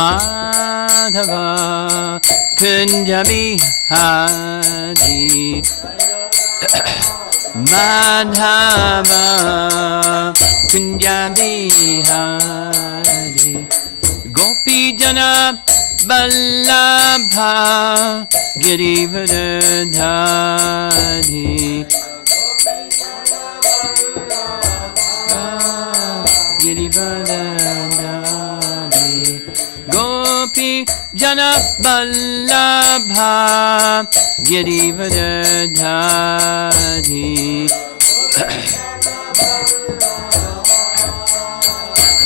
Madhava Kunja Bihari Madhava Kunja Bihari Gopi Jana Vallabha Girivardhari Girivardhari Gopi Jana Vallabha Girivardhari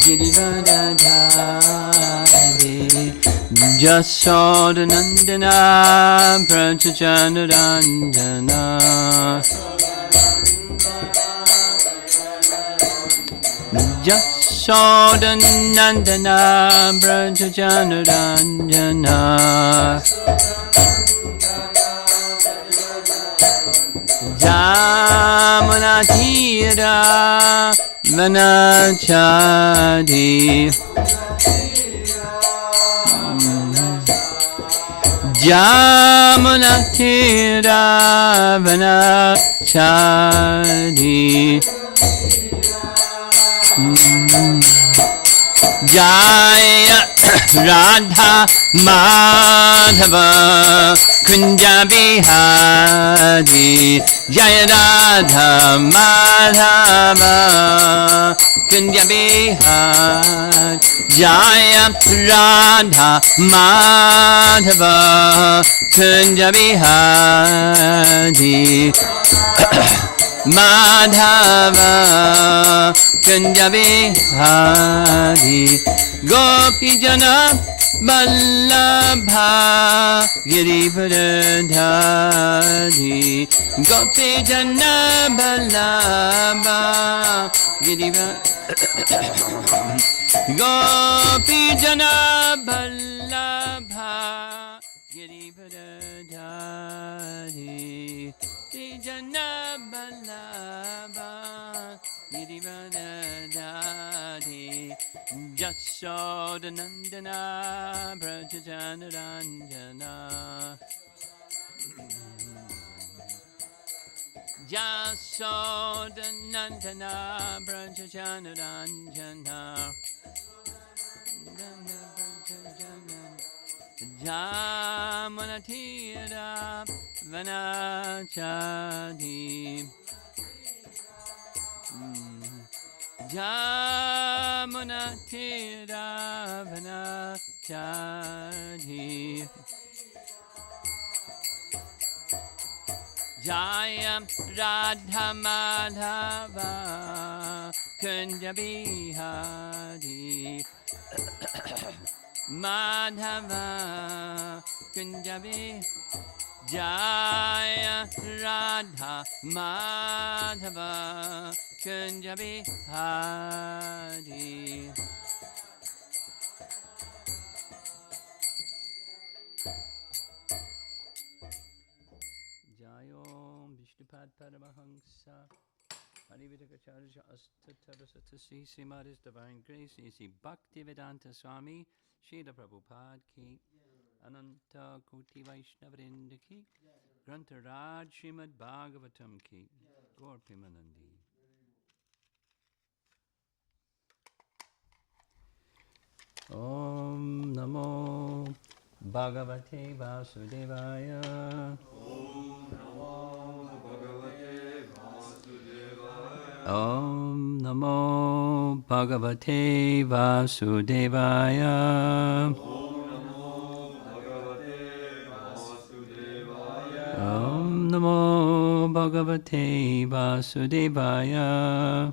Girivardhari Jasodanandana Prachajanarandana Jasodanandana Prachajanarandana Jamunatira Vanachadi Jamunatira Vanachadi Jaya Radha Madhava Kunja Bihari Jaya Radha Madhava Kunja Bihari Jaya Radha Madhava Kunja Bihari Madhava Kunja Bihari Gopi Jana Vallabha Girivardhari Gopi Jana Vallabha Girivardhari Gopi Jana Vallabha Girivardhari Jana Vallabha Girivardhari Jasodanandana Prachajanarandana Jasodanandana Prachajanarandana Jamunatira Vanachadi Jamunatira Vanachadi Jaya Radha Madhava Kunja Bihari Madhava Kunja Bihari Jaya Radha Madhava Kunja Bihari Jayom Vishnupad Paramahansa Parividakacharya Astatarasatasi Srimad His Divine Grace Sri Bhaktivedanta Swami Srila Prabhupada Ki Ananta Koti Vaishnavrinda Ki Grantaraj Srimad Bhagavatam Ki Gaur Pimanandi Om Namo Bhagavate Vasudevaya Om Namo Bhagavate Vasudevaya Om Namo Bhagavate Vasudevaya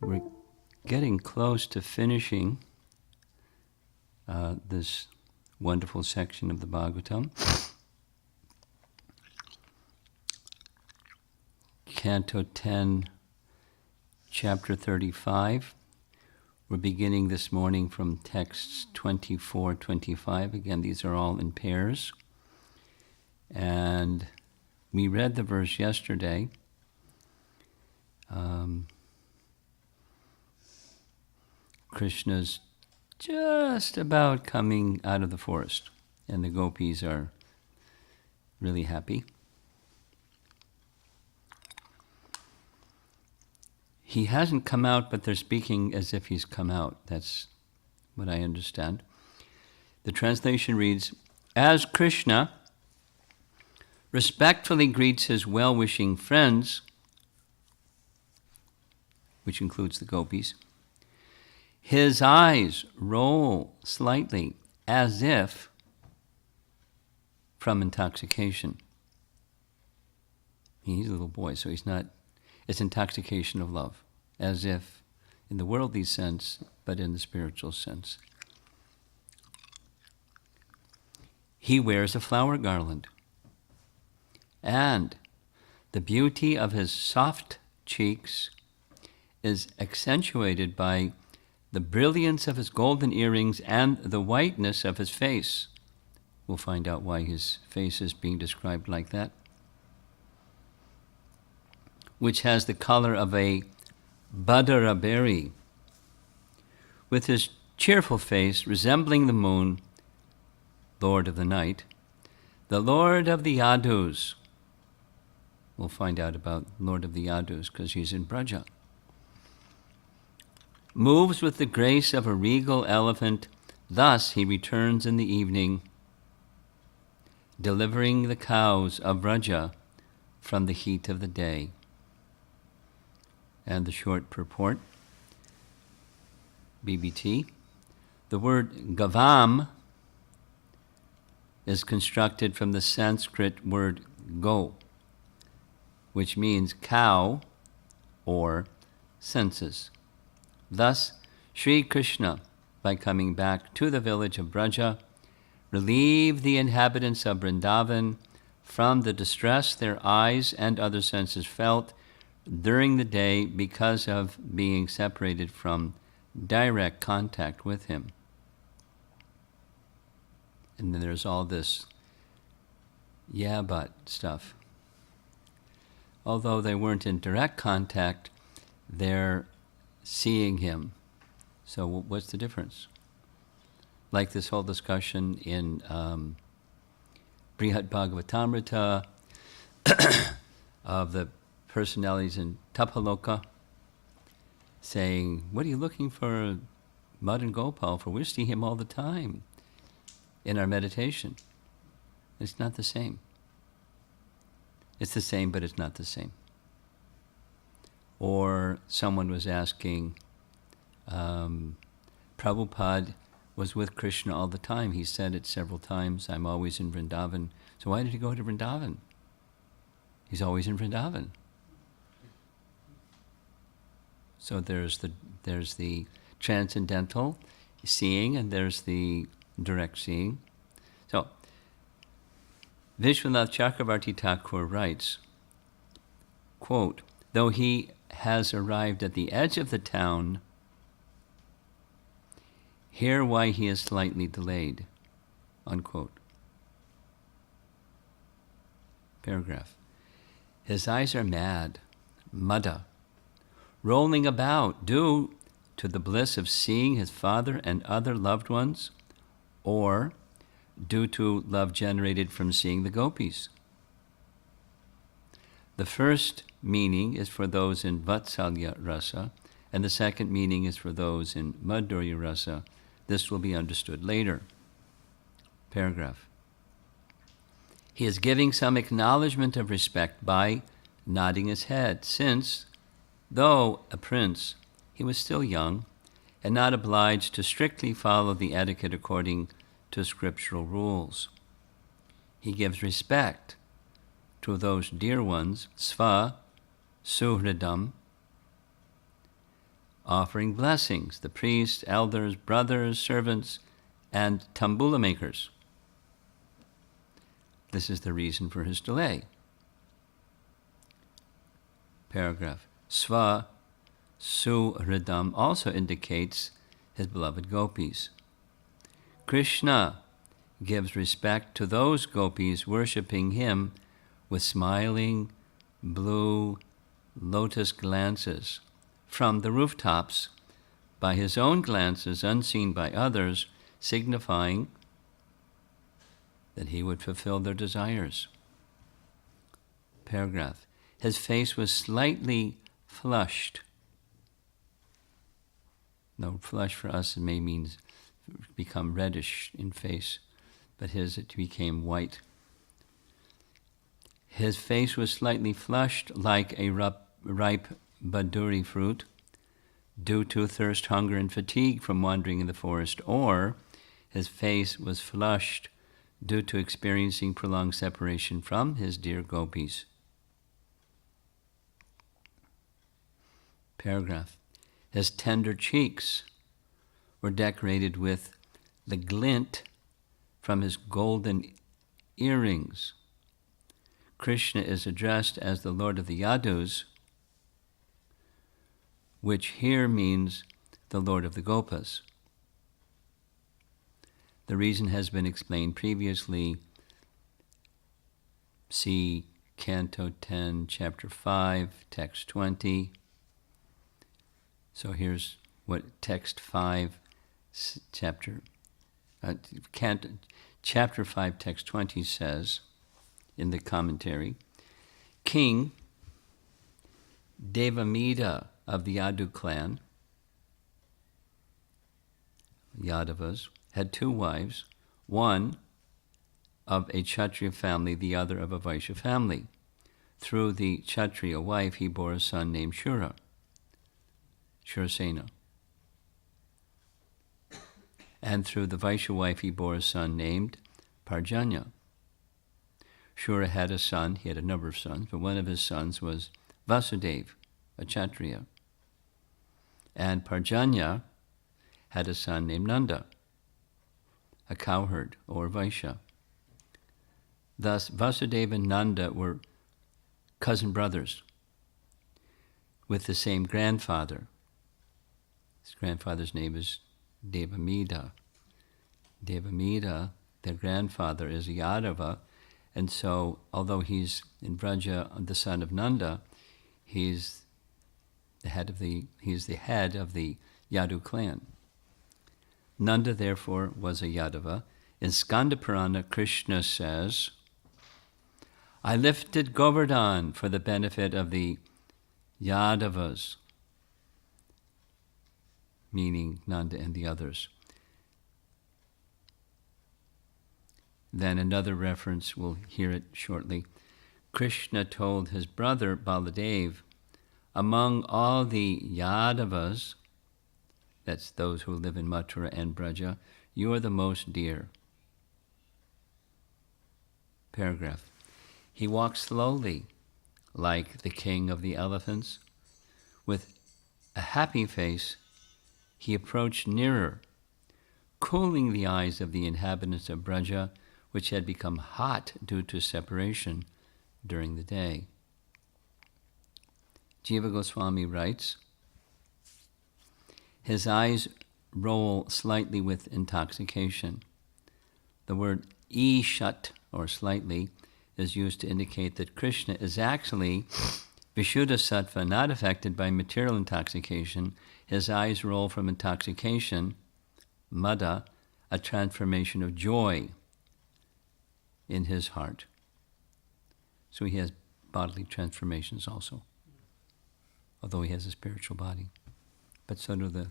We're getting close to finishing this wonderful section of the Bhagavatam. Canto 10, Chapter 35. We're beginning this morning from texts 24, 25. Again, these are all in pairs. And we read the verse yesterday. Krishna's just about coming out of the forest, and the gopis are really happy. He hasn't come out, but they're speaking as if he's come out. That's what I understand. The translation reads, as Krishna respectfully greets his well-wishing friends, which includes the gopis, his eyes roll slightly as if from intoxication. He's a little boy, so he's not, it's intoxication of love, as if in the worldly sense, but in the spiritual sense. He wears a flower garland, and the beauty of his soft cheeks is accentuated by the brilliance of his golden earrings and the whiteness of his face. We'll find out why his face is being described like that, which has the color of a badara berry, with his cheerful face resembling the moon, Lord of the night, the Lord of the Yadus. We'll find out about Lord of the Yadus because he's in Vraja. Moves with the grace of a regal elephant, thus he returns in the evening, delivering the cows of Vraja from the heat of the day. And the short purport, BBT. The word gavam is constructed from the Sanskrit word go, which means cow or senses. Thus, Sri Krishna, by coming back to the village of Vraja, relieved the inhabitants of Vrindavan from the distress their eyes and other senses felt during the day because of being separated from direct contact with him. And then there's all this yeah but stuff. Although they weren't in direct contact, they're seeing him. So what's the difference? Like this whole discussion in Brihad Bhagavatamrita of the personalities in Tapaloka saying, what are you looking for Madan Gopal for? We're seeing him all the time in our meditation. It's not the same. It's the same, but it's not the same. Or someone was asking, Prabhupada was with Krishna all the time. He said it several times, I'm always in Vrindavan. So why did he go to Vrindavan? He's always in Vrindavan. So there's the transcendental seeing, and there's the direct seeing. So Vishwanath Chakravarti Thakur writes, quote, though he has arrived at the edge of the town, hear why he is slightly delayed, unquote. Paragraph. His eyes are mad, mada, rolling about due to the bliss of seeing his father and other loved ones, or due to love generated from seeing the gopis. The first meaning is for those in Vatsalya Rasa, and the second meaning is for those in Madhurya Rasa. This will be understood later. Paragraph. He is giving some acknowledgement of respect by nodding his head, since, though a prince, he was still young and not obliged to strictly follow the etiquette according to scriptural rules. He gives respect to those dear ones, sva, suhridam, offering blessings, the priests, elders, brothers, servants, and tambula makers. This is the reason for his delay. Paragraph. Sva, suhridam also indicates his beloved gopis. Krishna gives respect to those gopis worshipping him with smiling, blue, lotus glances from the rooftops by his own glances, unseen by others, signifying that he would fulfill their desires. Paragraph. His face was slightly flushed. No, flush for us it may mean become reddish in face, but his it became white. His face was slightly flushed like a ripe baduri fruit due to thirst, hunger, and fatigue from wandering in the forest, or his face was flushed due to experiencing prolonged separation from his dear gopis. Paragraph. His tender cheeks were decorated with the glint from his golden earrings. Krishna is addressed as the Lord of the Yadus, which here means the Lord of the Gopas. The reason has been explained previously. See Canto 10, Chapter 5, Text 20. So here's what Text 5, Chapter 5, Text 20 says in the commentary. King Devamida of the Yadu clan, Yadavas, had two wives, one of a Kshatriya family, the other of a Vaishya family. Through the Kshatriya wife, he bore a son named Shurasena. And through the Vaishya wife, he bore a son named Parjanya. Shura had a son, he had a number of sons, but one of his sons was Vasudeva, a Kshatriya. And Parjanya had a son named Nanda, a cowherd or Vaishya. Thus, Vasudeva and Nanda were cousin brothers with the same grandfather. His grandfather's name is Devamida. Devamida, their grandfather, is a Yadava, and so, although he's in Vraja, the son of Nanda, he's the head of the Yadu clan. Nanda, therefore, was a Yadava. In Skanda Purana, Krishna says, I lifted Govardhan for the benefit of the Yadavas, meaning Nanda and the others. Then another reference, we'll hear it shortly. Krishna told his brother Baladev, among all the Yadavas, that's those who live in Mathura and Vraja, you are the most dear. Paragraph. He walked slowly, like the king of the elephants. With a happy face, he approached nearer, cooling the eyes of the inhabitants of Vraja, which had become hot due to separation during the day. Jiva Goswami writes, his eyes roll slightly with intoxication. The word ishat, or slightly, is used to indicate that Krishna is actually Vishuddha Sattva, not affected by material intoxication. His eyes roll from intoxication, mada, a transformation of joy in his heart. So he has bodily transformations also, although he has a spiritual body. But so do the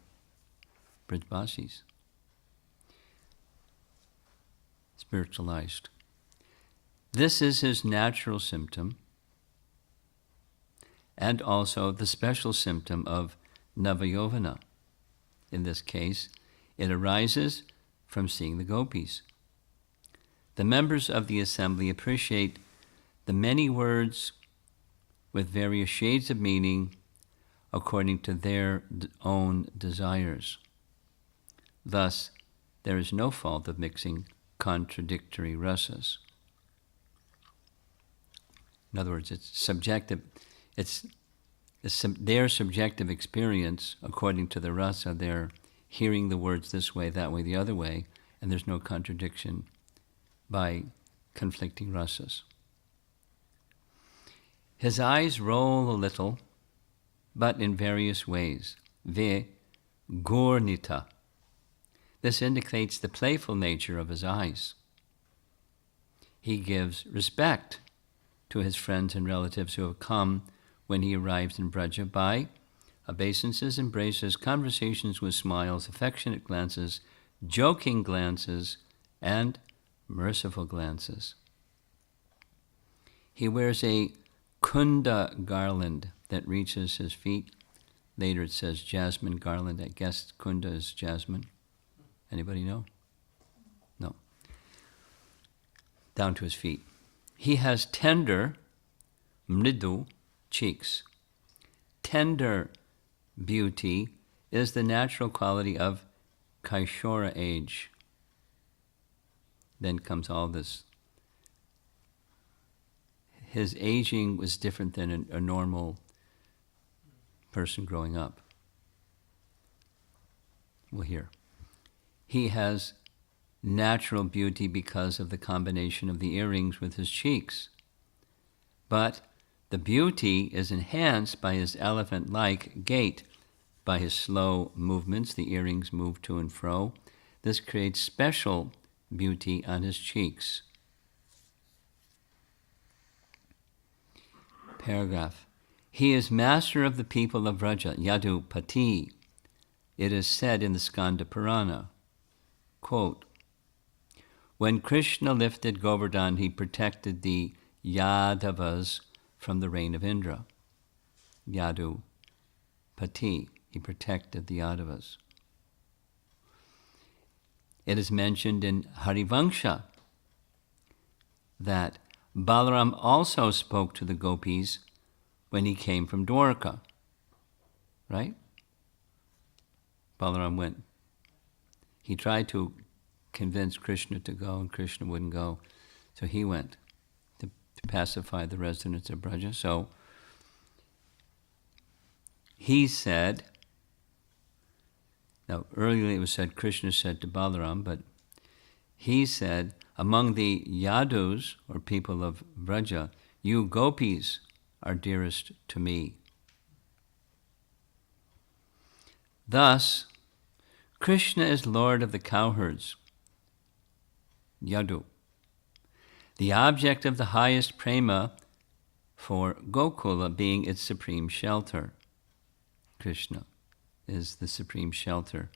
Brijbasis, spiritualized. This is his natural symptom, and also the special symptom of Navayovana. In this case, it arises from seeing the gopis. The members of the assembly appreciate the many words with various shades of meaning according to their own desires. Thus, there is no fault of mixing contradictory rasas. In other words, it's subjective. It's their subjective experience according to the rasa. They're hearing the words this way, that way, the other way, and there's no contradiction by conflicting rasas. His eyes roll a little, but in various ways. Ve Gurnita. This indicates the playful nature of his eyes. He gives respect to his friends and relatives who have come when he arrives in Vraja by obeisances, embraces, conversations with smiles, affectionate glances, joking glances, and merciful glances. He wears a kunda garland that reaches his feet. Later it says jasmine garland. I guess kunda is jasmine. Anybody know? No. Down to his feet. He has tender, mridu, cheeks. Tender beauty is the natural quality of Kaishora age. Then comes all this. His aging was different than a normal person growing up. We'll hear. He has natural beauty because of the combination of the earrings with his cheeks. But the beauty is enhanced by his elephant-like gait. By his slow movements, the earrings move to and fro. This creates special beauty on his cheeks. Paragraph. He is master of the people of Vraja, Yadupati. It is said in the Skanda Purana, quote, when Krishna lifted Govardhan, he protected the Yadavas from the reign of Indra. Yadupati, he protected the Yadavas. It is mentioned in Harivangsha that Balaram also spoke to the gopis when he came from Dwarka, right? Balaram went. He tried to convince Krishna to go, and Krishna wouldn't go. So he went to pacify the residents of Vraja. So he said, now earlier it was said, Krishna said to Balaram, but he said, among the Yadus, or people of Vraja, you gopis are dearest to me. Thus, Krishna is Lord of the cowherds, Yadu. The object of the highest prema for Gokula being its supreme shelter. Krishna is the supreme shelter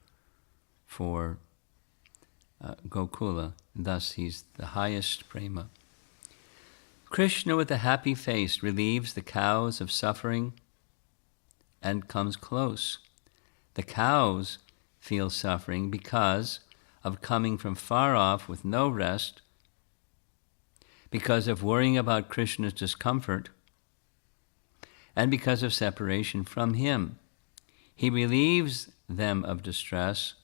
for Gokula, thus he's the highest prema. Krishna with a happy face relieves the cows of suffering and comes close. The cows feel suffering because of coming from far off with no rest, because of worrying about Krishna's discomfort, and because of separation from him. He relieves them of distress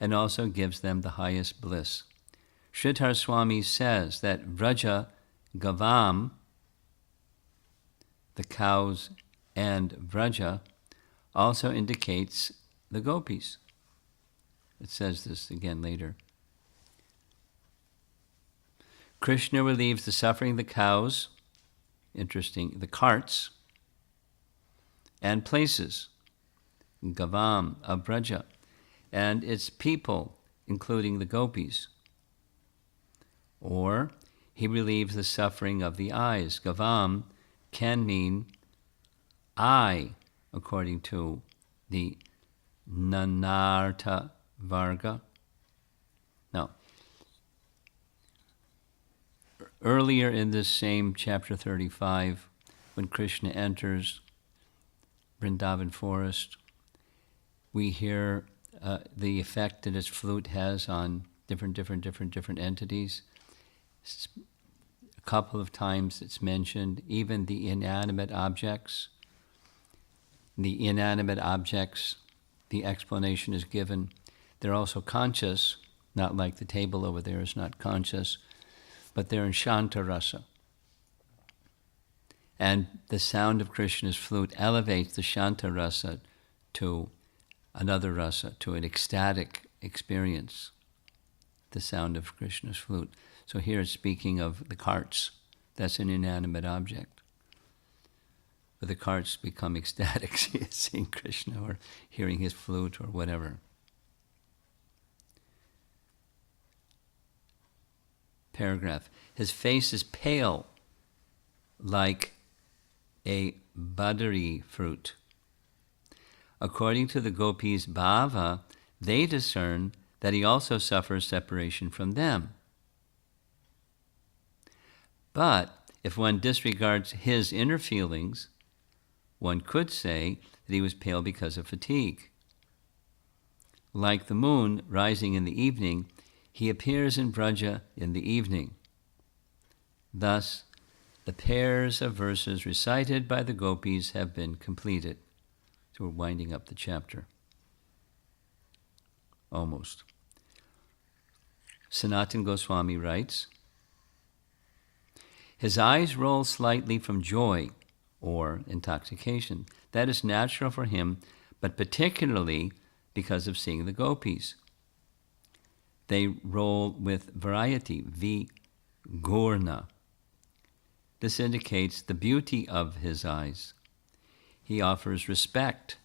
and also gives them the highest bliss. Sridhar Swami says that Vraja Gavam, the cows, and Vraja also indicates the gopis. It says this again later. Krishna relieves the suffering of the cows, interesting, the carts, and places, Gavam of Vraja, and its people, including the gopis. Or he relieves the suffering of the eyes. Gavam can mean eye, according to the Nanartha Varga. Now, earlier in this same chapter 35, when Krishna enters Vrindavan forest, we hear the effect that his flute has on different entities. A couple of times it's mentioned, even the inanimate objects. The inanimate objects, the explanation is given. They're also conscious, not like the table over there is not conscious, but they're in Shanta Rasa. And the sound of Krishna's flute elevates the Shanta Rasa to another rasa, to an ecstatic experience, the sound of Krishna's flute. So here it's speaking of the carts. That's an inanimate object. where the carts become ecstatic seeing Krishna or hearing his flute or whatever. Paragraph. His face is pale like a badari fruit. According to the gopis' bhava, they discern that he also suffers separation from them. But if one disregards his inner feelings, one could say that he was pale because of fatigue. Like the moon rising in the evening, he appears in Vraja in the evening. Thus, the pairs of verses recited by the gopis have been completed. So we're winding up the chapter. Almost. Sanatana Goswami writes, his eyes roll slightly from joy or intoxication. That is natural for him, but particularly because of seeing the gopis. They roll with variety, vigorna. This indicates the beauty of his eyes. He offers respect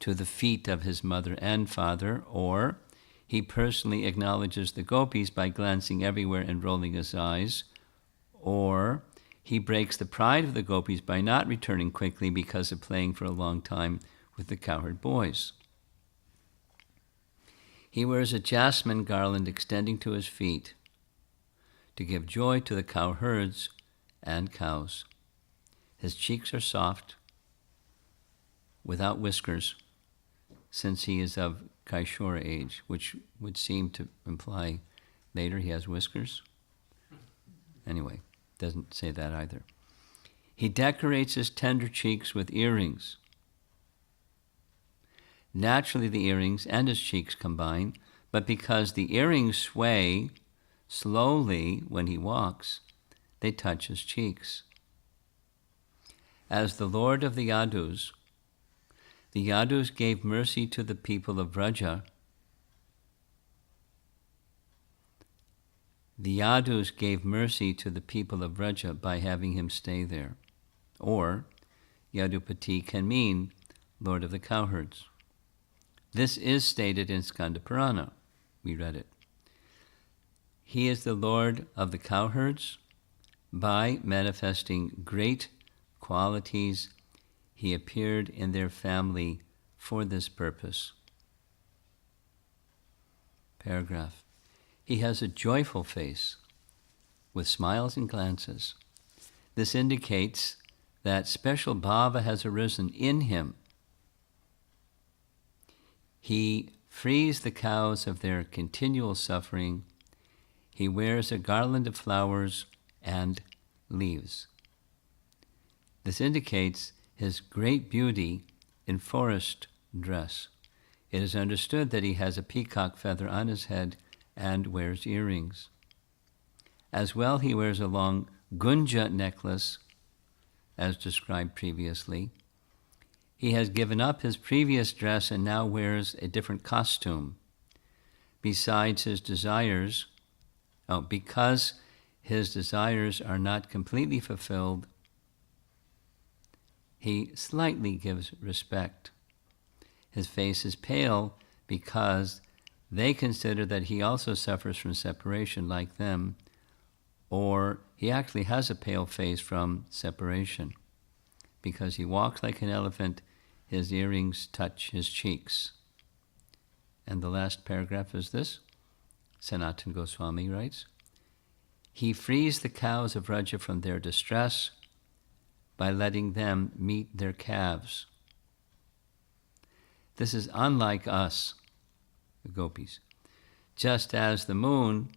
to the feet of his mother and father, or he personally acknowledges the gopis by glancing everywhere and rolling his eyes, or he breaks the pride of the gopis by not returning quickly because of playing for a long time with the cowherd boys. He wears a jasmine garland extending to his feet to give joy to the cowherds and cows. His cheeks are soft, without whiskers, since he is of Kaishora age, which would seem to imply later he has whiskers. Anyway, doesn't say that either. He decorates his tender cheeks with earrings. Naturally, the earrings and his cheeks combine, but because the earrings sway slowly when he walks, they touch his cheeks. As the Lord of the Yadus gave mercy to the people of Vraja. The Yadus gave mercy to the people of Vraja by having him stay there. Or, Yadupati can mean Lord of the Cowherds. This is stated in Skanda Purana. We read it. He is the Lord of the Cowherds. By manifesting great qualities, he appeared in their family for this purpose. Paragraph. He has a joyful face with smiles and glances. This indicates that special bhava has arisen in him. He frees the cows of their continual suffering. He wears a garland of flowers and leaves. This indicates his great beauty in forest dress. It is understood that he has a peacock feather on his head and wears earrings. As well, he wears a long gunja necklace, as described previously. He has given up his previous dress and now wears a different costume. Besides his desires, because his desires are not completely fulfilled, he slightly gives respect. His face is pale because they consider that he also suffers from separation like them, or he actually has a pale face from separation. Because he walks like an elephant, his earrings touch his cheeks. And the last paragraph is this. Sanatana Goswami writes, he frees the cows of Vraja from their distress by letting them meet their calves. This is unlike us, the gopis. Just as the moon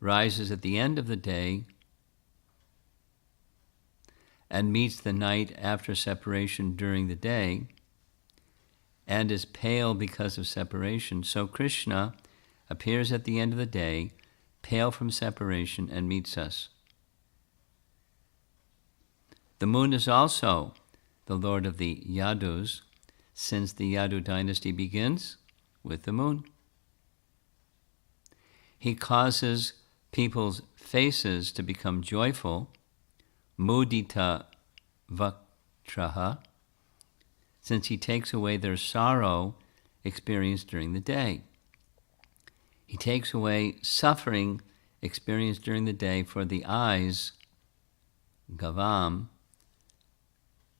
rises at the end of the day and meets the night after separation during the day, and is pale because of separation, so Krishna appears at the end of the day, pale from separation, and meets us. The moon is also the lord of the Yadus, since the Yadu dynasty begins with the moon. He causes people's faces to become joyful, mudita traha, since he takes away their sorrow experienced during the day. He takes away suffering experienced during the day for the eyes, gavam,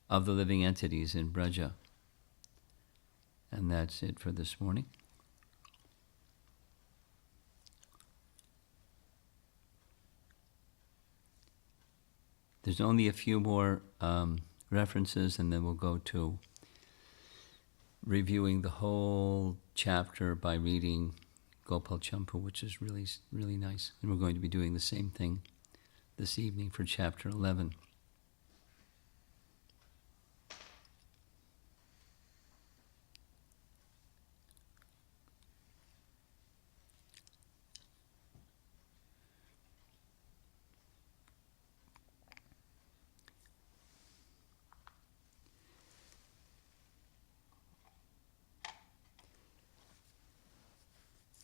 of the living entities in Vraja. And that's it for this morning. There's only a few more references, and then we'll go to reviewing the whole chapter by reading Gopal Champu, which is really, really nice. And we're going to be doing the same thing this evening for chapter 11.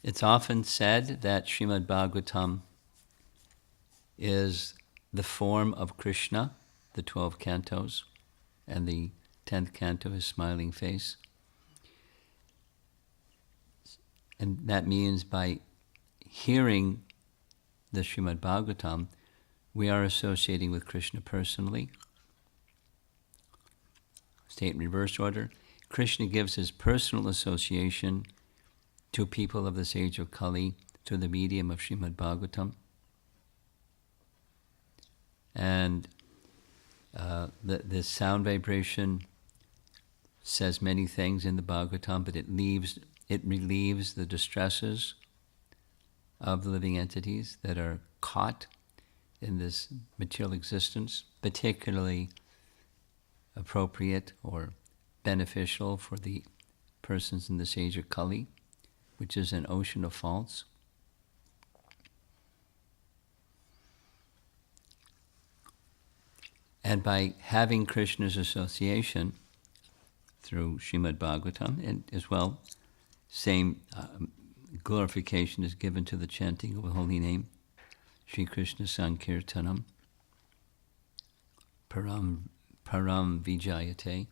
It's often said that Srimad Bhagavatam is the form of Krishna, the 12 cantos, and the 10th canto, his smiling face. And that means by hearing the Srimad Bhagavatam, we are associating with Krishna personally. State in reverse order. Krishna gives his personal association to people of this age of Kali through the medium of Srimad Bhagavatam. And the sound vibration says many things in the Bhagavatam, but it relieves the distresses of the living entities that are caught in this material existence, particularly appropriate or beneficial for the persons in this age of Kali, which is an ocean of faults. And by having Krishna's association through Srimad Bhagavatam, and as well, same glorification is given to the chanting of the holy name, Shri Krishna Sankirtanam, Param Vijayate.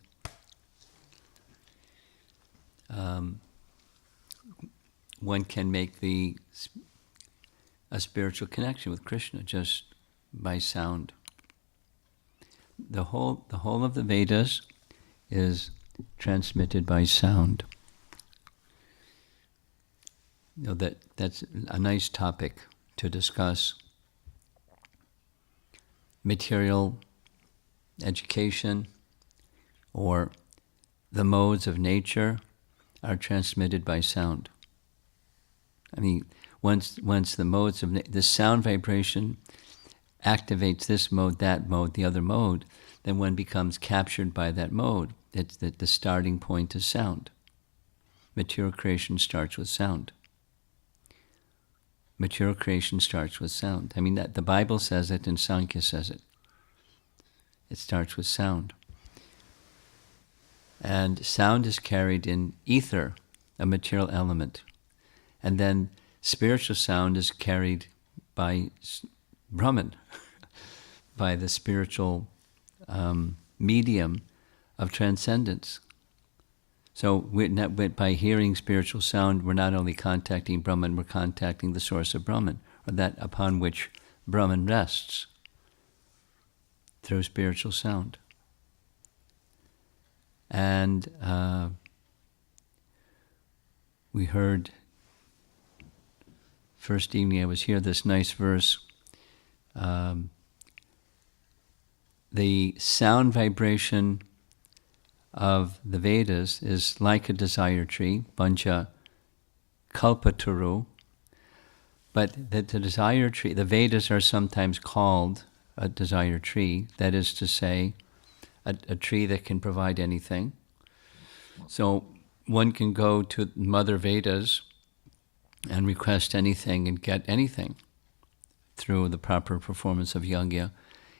One can make a spiritual connection with Krishna just by sound. The whole of the Vedas is transmitted by sound. You know, that's a nice topic to discuss. Material education or the modes of nature are transmitted by sound. I mean, once the modes of the sound vibration activates this mode, that mode, the other mode, then one becomes captured by that mode. It's the starting point is sound. Material creation starts with sound. Material creation starts with sound. I mean, that the Bible says it and Sankhya says it. It starts with sound. And sound is carried in ether, a material element. And then spiritual sound is carried by Brahman, by the spiritual medium of transcendence. So by hearing spiritual sound, we're not only contacting Brahman, we're contacting the source of Brahman, or that upon which Brahman rests through spiritual sound. And we heard, first evening I was here, this nice verse. The sound vibration of the Vedas is like a desire tree, Pancha Kalpaturu. But the desire tree, the Vedas are sometimes called a desire tree, that is to say, a tree that can provide anything. So one can go to Mother Vedas and request anything and get anything through the proper performance of yajna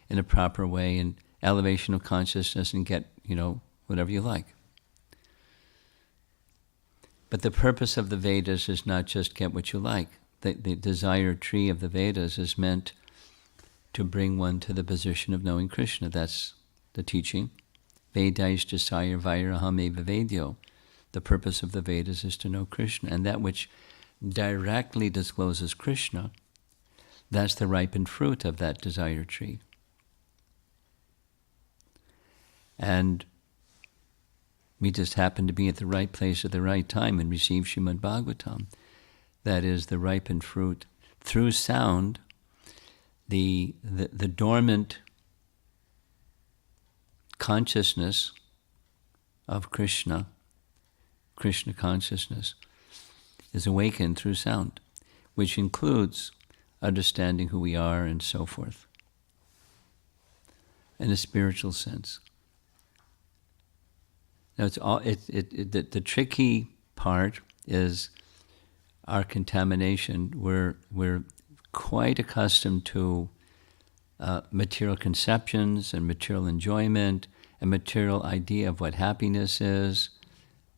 in a proper way and elevation of consciousness and get, whatever you like. But the purpose of the Vedas is not just get what you like. The desire tree of the Vedas is meant to bring one to the position of knowing Krishna. That's the teaching. Vedaishtasaya vairaham eva vedyo. The purpose of the Vedas is to know Krishna, and that which directly discloses Krishna, that's the ripened fruit of that desire tree. And we just happen to be at the right place at the right time and receive Srimad Bhagavatam. That is the ripened fruit. Through sound, the dormant consciousness of Krishna, Krishna consciousness, is awakened through sound, which includes understanding who we are and so forth, in a spiritual sense. Now, the tricky part is our contamination. We're quite accustomed to material conceptions and material enjoyment and material idea of what happiness is,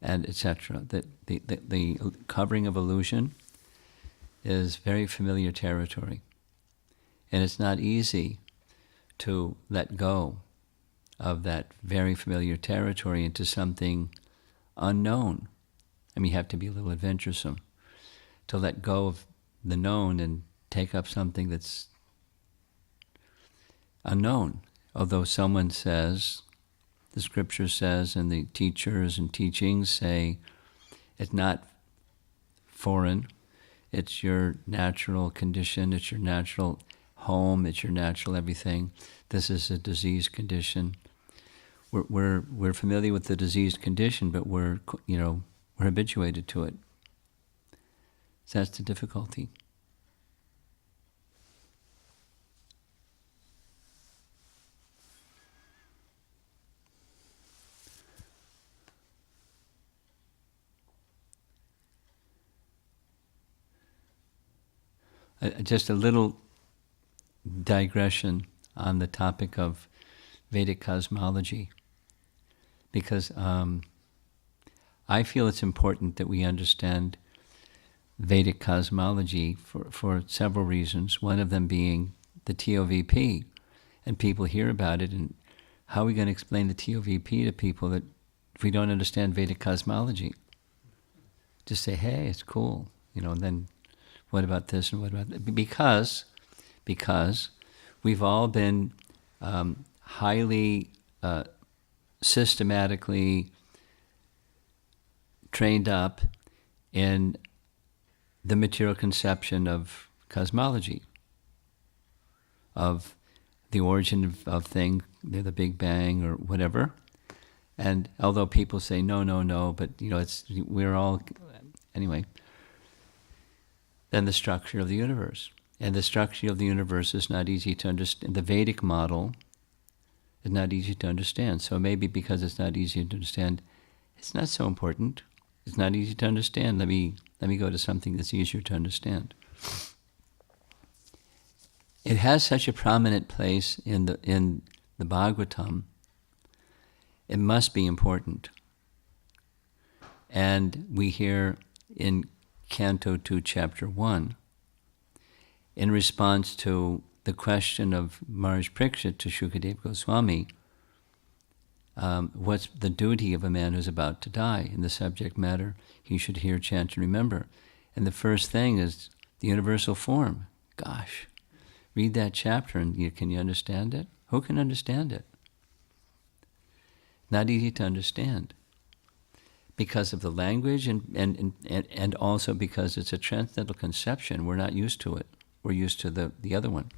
and etc. The covering of illusion is very familiar territory, and it's not easy to let go of that very familiar territory into something unknown. I mean, you have to be a little adventuresome to let go of the known and take up something that's unknown. Although someone says, the scripture says, and the teachers and teachings say, it's not foreign, it's your natural condition, it's your natural home, it's your natural everything. This is a diseased condition. We're familiar with the diseased condition, but we're habituated to it. So that's the difficulty. Just a little digression on the topic of Vedic cosmology, because I feel it's important that we understand Vedic cosmology for several reasons, one of them being the TOVP, and people hear about it, and how are we going to explain the TOVP to people that if we don't understand Vedic cosmology? Just say, hey, it's cool, and then what about this and what about that? Because we've all been highly systematically trained up in the material conception of cosmology, of the origin of things, the Big Bang or whatever. And although people say no, but we're all anyway. Then the structure of the universe, and the structure of the universe is not easy to understand. The Vedic model is not easy to understand. So maybe because it's not easy to understand, it's not so important. It's not easy to understand. Let me go to something that's easier to understand. It has such a prominent place in the Bhagavatam. It must be important. And we hear in Canto 2, Chapter 1, in response to the question of Maharaj Parikshit to Shukadeva Goswami, what's the duty of a man who's about to die? In the subject matter, he should hear, chant, and remember. And the first thing is the universal form. Gosh, read that chapter and can you understand it? Who can understand it? Not easy to understand, because of the language and also because it's a transcendental conception. We're not used to it. We're used to the other one.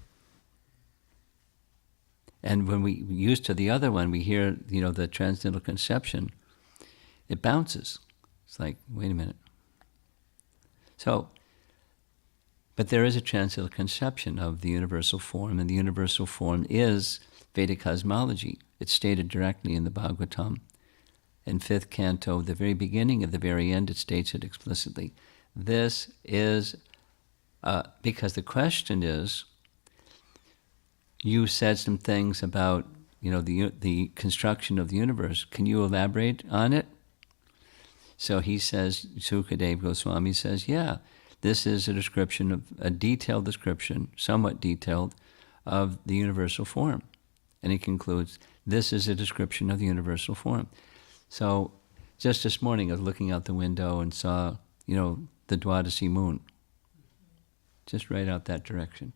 And when we used to the other one, we hear, the transcendental conception, it bounces. It's like, wait a minute. So, but there is a transcendental conception of the universal form, and the universal form is Vedic cosmology. It's stated directly in the Bhagavatam. In 5th canto, the very beginning of the very end, it states it explicitly. This is, because the question is, you said some things about, the construction of the universe. Can you elaborate on it? So he says, Sukadeva Goswami says, yeah, this is a description a detailed description, somewhat detailed, of the universal form. And he concludes, This is a description of the universal form. So just this morning I was looking out the window and saw, the Dwadasi moon, just right out that direction.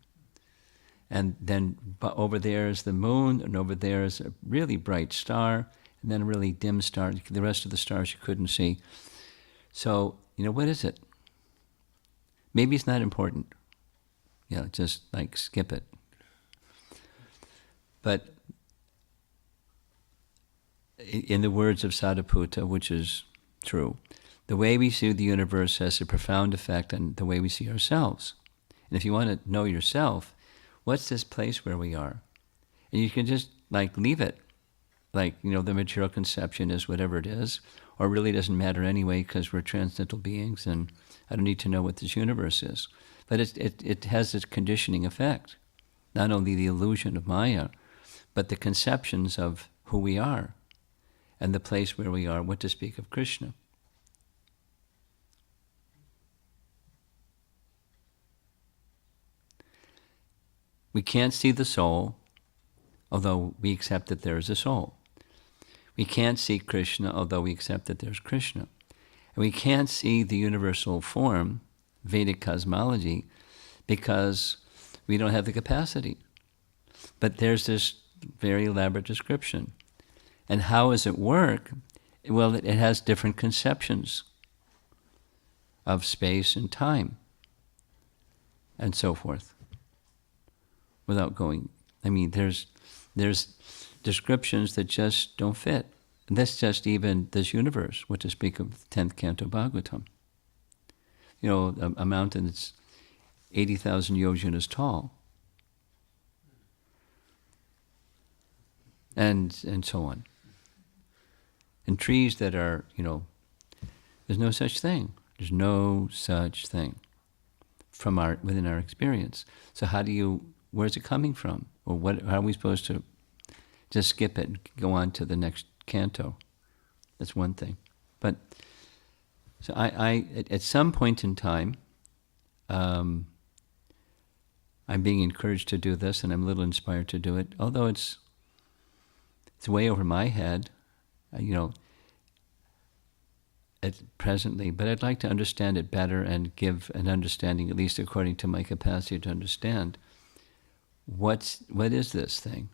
And then over there is the moon, and over there is a really bright star, and then a really dim star. The rest of the stars you couldn't see. So, what is it? Maybe it's not important. Just like skip it. But in the words of Sadhuputta, which is true, the way we see the universe has a profound effect on the way we see ourselves. And if you want to know yourself, what's this place where we are? And you can just leave it. The material conception is whatever it is, or really doesn't matter anyway because we're transcendental beings and I don't need to know what this universe is. But it has this conditioning effect. Not only the illusion of Maya, but the conceptions of who we are and the place where we are, what to speak of Krishna. We can't see the soul, although we accept that there is a soul. We can't see Krishna, although we accept that there's Krishna. And we can't see the universal form, Vedic cosmology, because we don't have the capacity. But there's this very elaborate description. And how does it work? Well, it has different conceptions of space and time, and so forth. Without going, there's descriptions that just don't fit. And that's just even this universe, what to speak of the 10th canto Bhagavatam. A mountain that's 80,000 yojanas tall. And so on. And trees that are, there's no such thing. There's no such thing within our experience. So where's it coming from? Or how are we supposed to just skip it and go on to the next canto? That's one thing. But so I at some point in time, I'm being encouraged to do this, and I'm a little inspired to do it, although it's way over my head, presently, but I'd like to understand it better and give an understanding, at least according to my capacity to understand. What is this thing?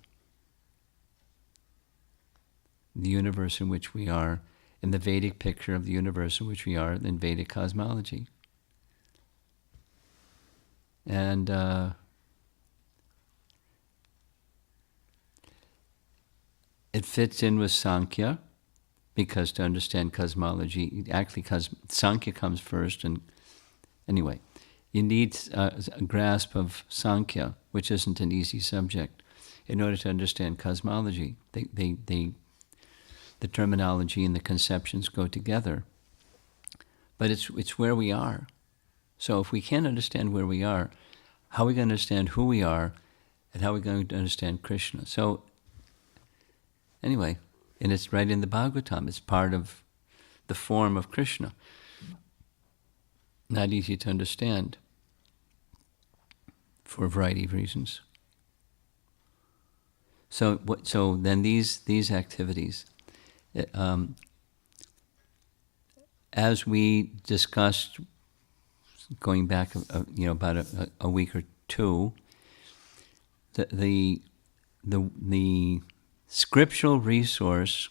The universe in which we are, in the Vedic picture of the universe in which we are, in Vedic cosmology. And it fits in with Sankhya, because to understand cosmology, actually Sankhya comes first, and anyway, you need a grasp of Sankhya, which isn't an easy subject, in order to understand cosmology. The terminology and the conceptions go together. But it's where we are. So if we can't understand where we are, how are we going to understand who we are, and how are we going to understand Krishna? So anyway, and it's right in the Bhagavatam. It's part of the form of Krishna. Not easy to understand for a variety of reasons. So then these activities, as we discussed, going back about a week or two, the scriptural resource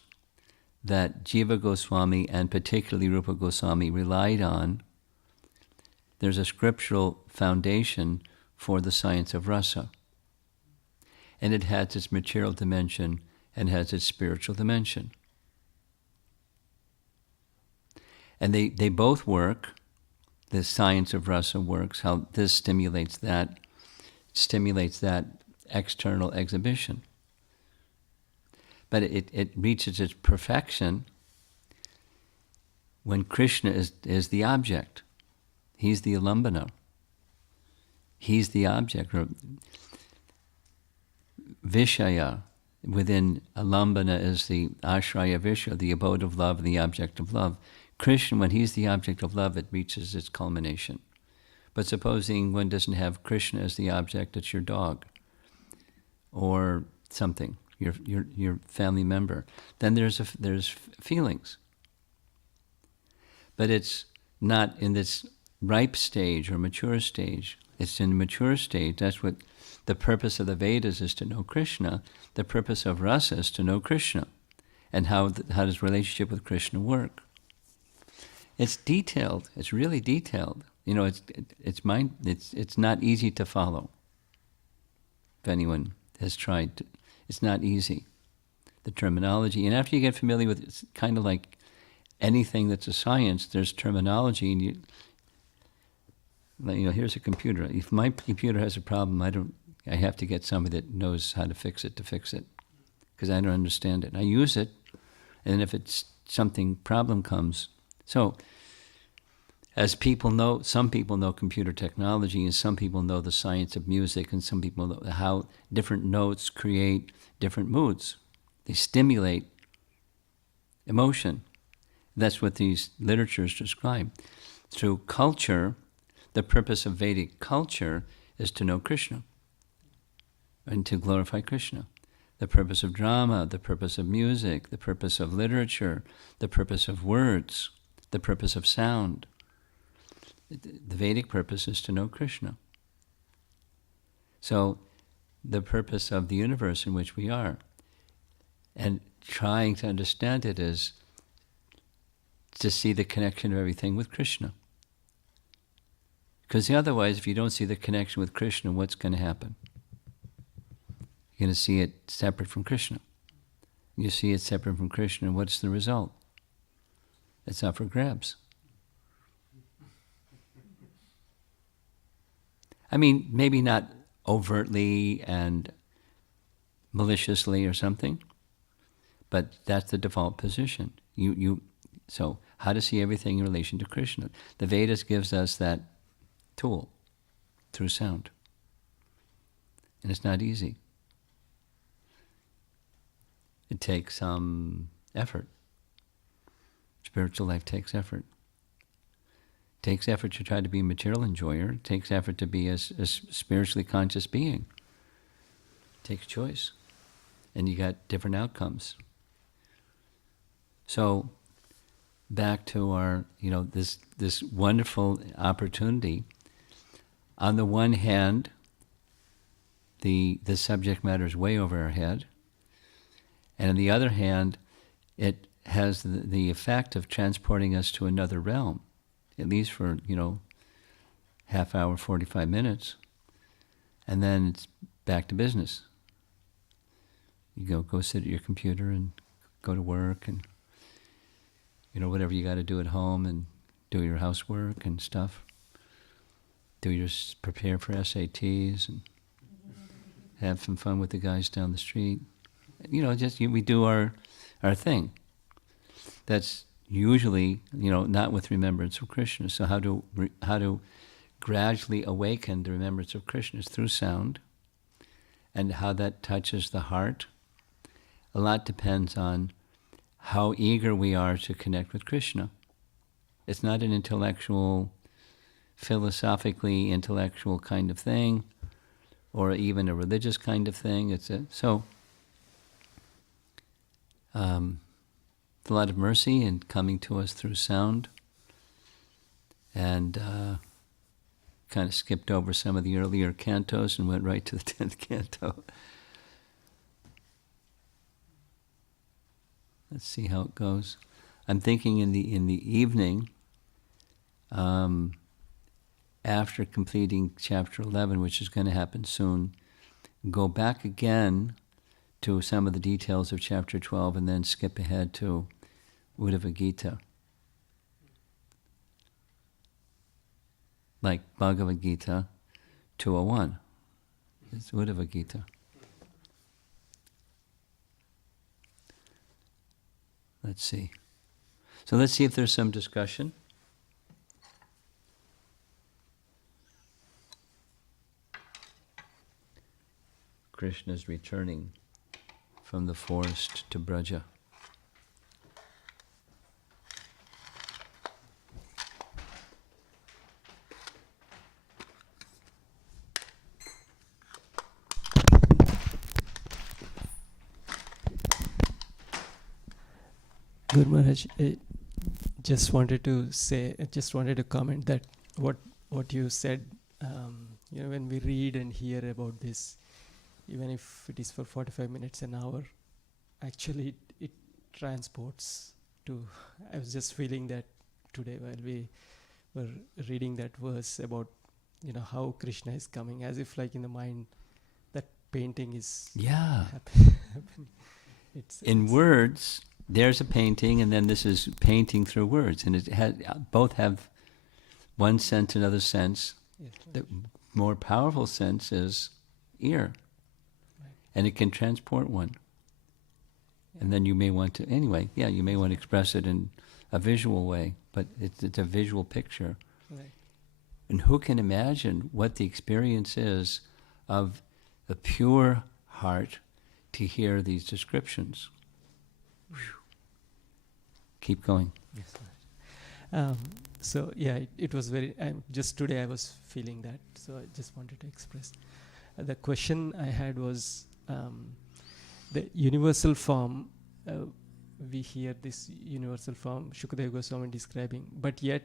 that Jiva Goswami and particularly Rupa Goswami relied on, there's a scriptural foundation for the science of rasa. And it has its material dimension and has its spiritual dimension. And they both work. The science of rasa works, how this stimulates that external exhibition. But it reaches its perfection when Krishna is the object. He's the alambana. He's the object. Vishaya, within alambana is the ashraya visha, the abode of love, the object of love. Krishna, when he's the object of love, it reaches its culmination. But supposing one doesn't have Krishna as the object, it's your dog or something. your family member. Then there's feelings. But it's not in this ripe stage or mature stage. It's in the mature stage. That's what the purpose of the Vedas is, to know Krishna. The purpose of rasa is to know Krishna. And how does relationship with Krishna work? It's detailed. It's really detailed. You know, it's not easy to follow. If anyone has tried to, it's not easy. The terminology, and after you get familiar with it, it's kind of like anything that's a science. There's terminology, and here's a computer. If my computer has a problem, I have to get somebody that knows how to fix it, because I don't understand it. I use it, and if problem comes. So, as people know, some people know computer technology, and some people know the science of music, and some people know how different notes create different moods. They stimulate emotion. That's what these literatures describe. Through culture, the purpose of Vedic culture is to know Krishna and to glorify Krishna. The purpose of drama, the purpose of music, the purpose of literature, the purpose of words, the purpose of sound. The Vedic purpose is to know Krishna. So the purpose of the universe in which we are, and trying to understand it, is to see the connection of everything with Krishna. Because otherwise, if you don't see the connection with Krishna, what's going to happen? You're going to see it separate from Krishna. You see it separate from Krishna, and what's the result? It's up for grabs. I mean, maybe not overtly and maliciously or something, but that's the default position. So how to see everything in relation to Krishna. The Vedas gives us that tool through sound. And it's not easy. It takes some effort. Spiritual life takes effort. It takes effort to try to be a material enjoyer. It takes effort to be a spiritually conscious being. It takes choice. And you got different outcomes. So back to our, this wonderful opportunity. On the one hand, the subject matter is way over our head. And on the other hand, it has the effect of transporting us to another realm, at least for, half hour, 45 minutes. And then it's back to business. You go sit at your computer and go to work and, whatever you got to do at home, and do your housework and stuff. Prepare for SATs and have some fun with the guys down the street. We do our thing. That's usually, not with remembrance of Krishna. So how to gradually awaken the remembrance of Krishna is through sound, and how that touches the heart. A lot depends on how eager we are to connect with Krishna. It's not an philosophically intellectual kind of thing, or even a religious kind of thing. It's a lot of mercy in coming to us through sound, and kind of skipped over some of the earlier cantos and went right to the 10th canto. Let's see how it goes. I'm thinking in the evening, after completing chapter 11, which is going to happen soon, go back again to some of the details of chapter 12, and then skip ahead to Uddhava Gita. Like Bhagavad Gita 201. It's Uddhava Gita. Let's see. So let's see if there's some discussion. Krishna is returning from the forest to Vraja. Guru Maharaj, just wanted to comment that what you said, when we read and hear about this, even if it is for 45 minutes, an hour, actually it transports to, I was just feeling that today while we were reading that verse about, how Krishna is coming, as if like in the mind, that painting is happening. In words, there's a painting, and then this is painting through words, and both have one sense, another sense. Yes, The more powerful sense is ear, and it can transport one. And then you may want to, you may want to express it in a visual way, but it's a visual picture. Right. And who can imagine what the experience is of the pure heart to hear these descriptions? Whew. Keep going. Yes. So it was very. Just today I was feeling that, so I just wanted to express. The question I had was the universal form. We hear this universal form Shukadeva Goswami describing, but yet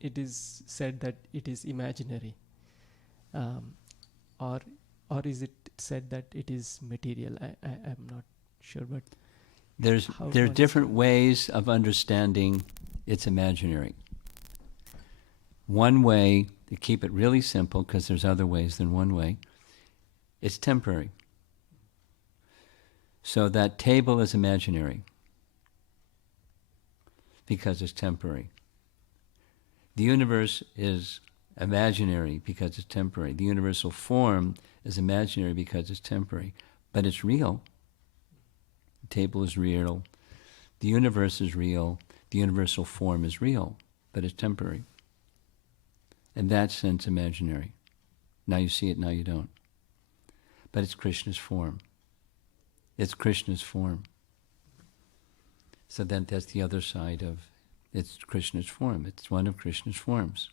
it is said that it is imaginary, or is it said that it is material? I'm not sure, but there are different ways of understanding it's imaginary. One way, to keep it really simple, because there's other ways than one way, it's temporary. So that table is imaginary because it's temporary. The universe is imaginary because it's temporary. The universal form is imaginary because it's temporary. But it's real. The table is real. The universe is real. The universal form is real, but it's temporary. In that sense, imaginary. Now you see it, now you don't. But it's Krishna's form. It's Krishna's form. So then that's the other side of it's Krishna's form. It's one of Krishna's forms.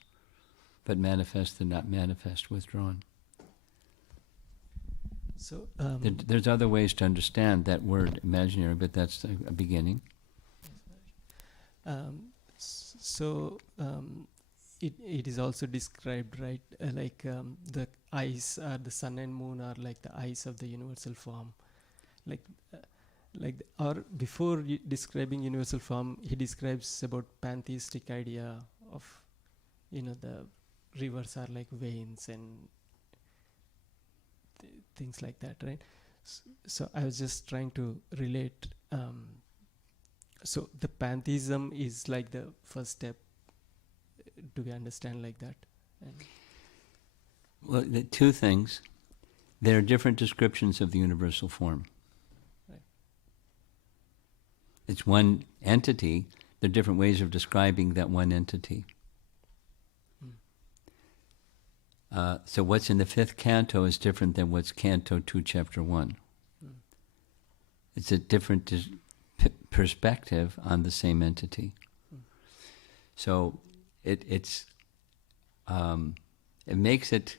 But manifest and not manifest, withdrawn. So there's other ways to understand that word imaginary, but that's a beginning. It is also described, right? The eyes, the sun and moon are like the eyes of the universal form. Or before describing universal form, he describes about pantheistic idea of, the rivers are like veins and things like that, right? So I was just trying to relate. So the pantheism is like the first step. Do we understand like that? Well, the two things. There are different descriptions of the universal form. Right. It's one entity. There are different ways of describing that one entity. So what's in the 5th canto is different than what's Canto 2, Chapter 1. It's a different perspective on the same entity. So it makes it,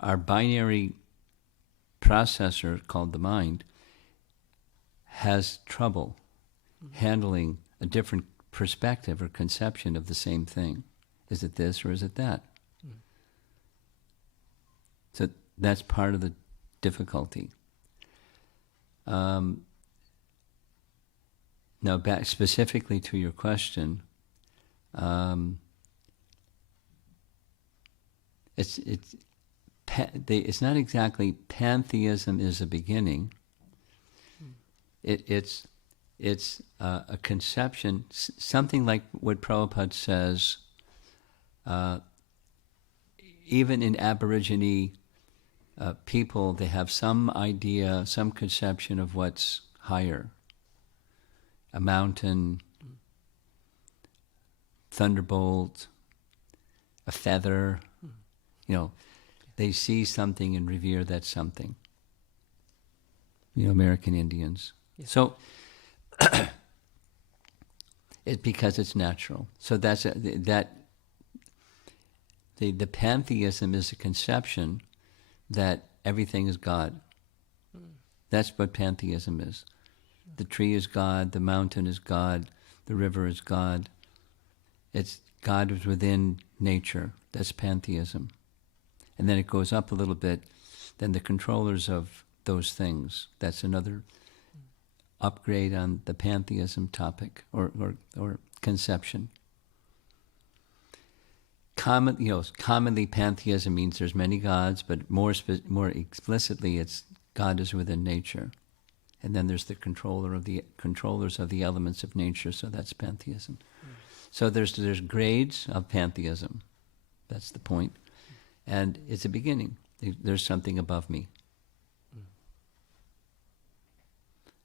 our binary processor called the mind has trouble handling a different perspective or conception of the same thing. Is it this or is it that? So that's part of the difficulty. Now back specifically to your question, it's not exactly pantheism is a beginning. It's a conception, something like what Prabhupada says. Even in Aborigine people, they have some idea, some conception of what's higher. A mountain, thunderbolt, a feather. They see something and revere that something. American Indians. Yes. So, it's because it's natural. So the pantheism is a conception that everything is God. That's what pantheism is. The tree is God, the mountain is God, the river is God. It's God is within nature. That's pantheism. And then it goes up a little bit, then the controllers of those things. That's another upgrade on the pantheism topic or conception. Commonly pantheism means there's many gods, but more explicitly it's God is within nature. And then there's the controllers of the elements of nature, so that's pantheism. So there's grades of pantheism. That's the point. And it's a beginning. There's something above me.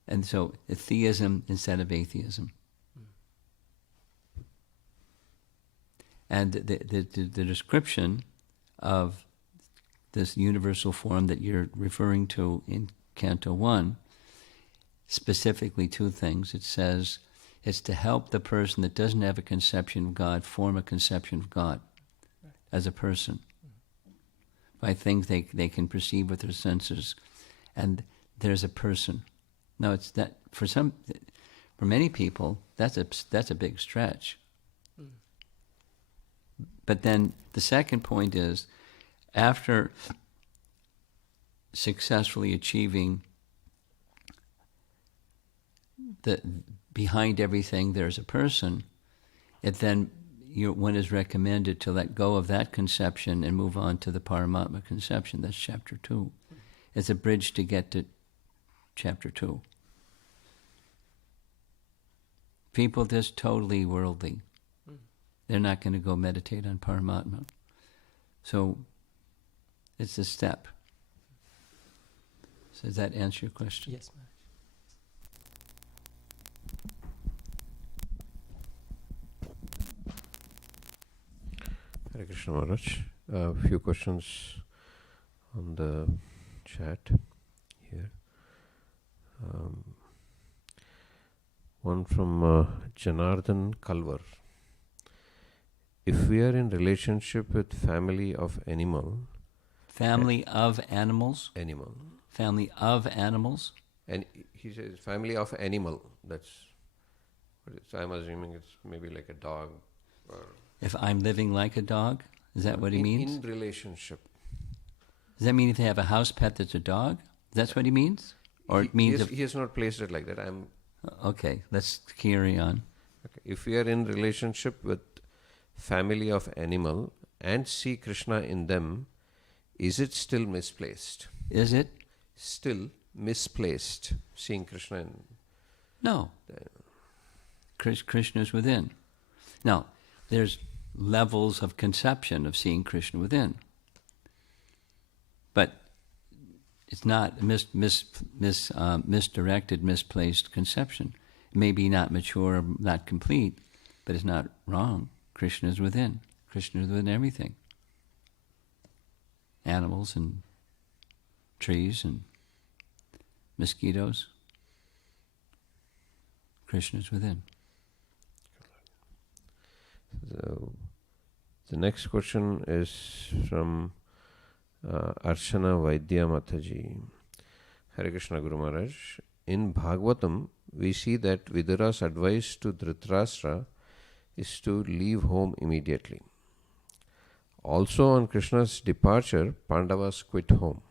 And so it's theism instead of atheism. And the description of this universal form that you're referring to in Canto 1, specifically two things. It says it's to help the person that doesn't have a conception of God form a conception of God as a person by things they can perceive with their senses. And there's a person. Now, it's that for many people, that's a big stretch. But then the second point is, after successfully achieving behind everything there's a person, one is recommended to let go of that conception and move on to the Paramatma conception. That's chapter 2. It's a bridge to get to chapter 2. People just totally worldly. They're not going to go meditate on Paramatma. So it's a step. So does that answer your question? Yes, ma'am. Hare Krishna Maharaj. A few questions on the chat here. One from Janardhan Kalvar. If we are in relationship with family of animal. Family of animals? Animal. Family of animals? And he says family of animal. That's what it is. So I'm assuming it's maybe like a dog or... If I'm living like a dog? Is that what he means? In relationship. Does that mean if they have a house pet that's a dog? That's what he means? Or it means... He has not placed it like that. Okay, let's carry on. Okay. If we are in relationship with family of animal and see Krishna in them, is it still misplaced? Is it? Still misplaced, seeing Krishna in... No. Krishna is within. Now, there's levels of conception of seeing Krishna within. But it's not misdirected, misplaced conception. It may be not mature or not complete, but it's not wrong. Krishna is within. Krishna is within everything. Animals and trees and mosquitoes. Krishna is within. So, the next question is from Archana Vaidya Mataji. Hare Krishna Guru Maharaj. In Bhagavatam, we see that Vidura's advice to Dhritarashtra is to leave home immediately. Also on Krishna's departure, Pandavas quit home.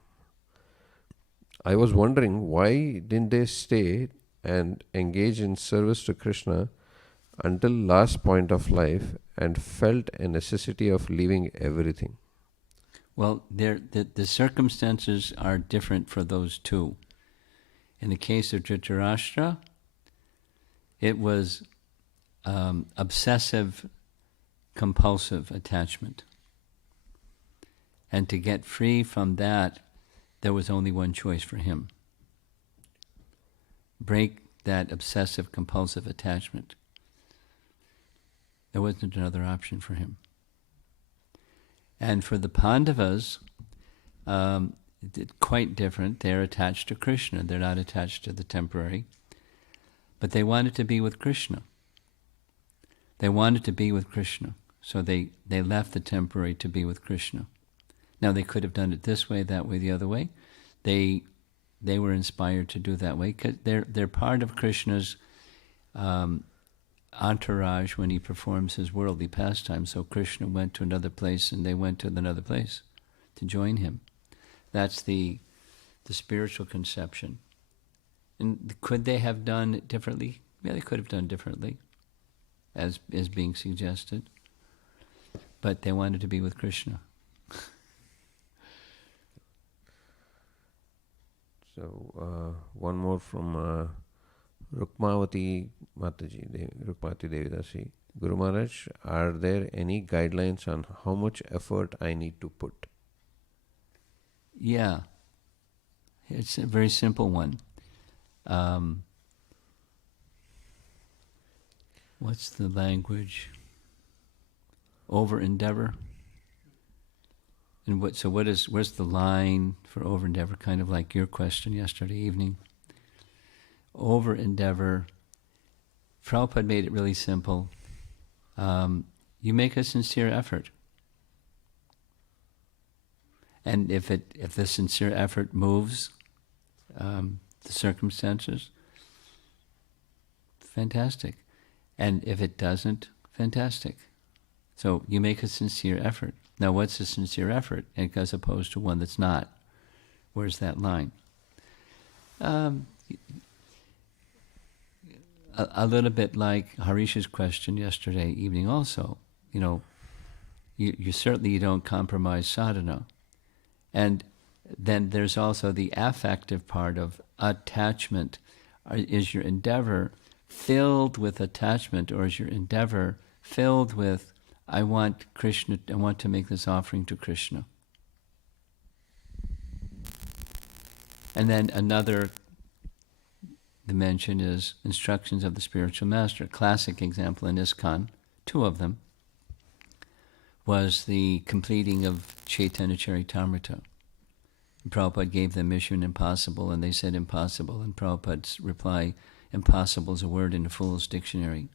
I was wondering why didn't they stay and engage in service to Krishna until last point of life and felt a necessity of leaving everything? Well, the circumstances are different for those two. In the case of Dhritarashtra, it was obsessive, compulsive attachment. And to get free from that, there was only one choice for him. Break that obsessive, compulsive attachment. There wasn't another option for him. And for the Pandavas, quite different. They're attached to Krishna. They're not attached to the temporary. But they wanted to be with Krishna. They wanted to be with Krishna. So they left the temporary to be with Krishna. Now they could have done it this way, that way, the other way. They they were inspired to do that way. 'Cause they're part of Krishna's entourage when he performs his worldly pastime. So Krishna went to another place and they went to another place to join him. That's the spiritual conception. And could they have done it differently? Yeah, they could have done differently, as is being suggested. But they wanted to be with Krishna. So one more from Rukmavati Mataji, Rukmavati Devidasi. Guru Maharaj, are there any guidelines on how much effort I need to put? Yeah. It's a very simple one. What's the language? Over endeavor. And where's the line for over endeavor? Kind of like your question yesterday evening. Over endeavor. Prabhupada made it really simple. You make a sincere effort. And if the sincere effort moves the circumstances, fantastic. And if it doesn't, fantastic. So you make a sincere effort. Now, what's a sincere effort as opposed to one that's not? Where's that line? A little bit like Harish's question yesterday evening also. You know, you certainly don't compromise sadhana. And then there's also the affective part of attachment. Is your endeavor filled with attachment, or is your endeavor filled with, I want to make this offering to Krishna? And then another dimension is instructions of the spiritual master. Classic example in ISKCON, 2 of them, was the completing of Chaitanya Charitamrita. Prabhupada gave them Mission Impossible, and they said impossible, and Prabhupada's reply, impossible is a word in the Fool's Dictionary.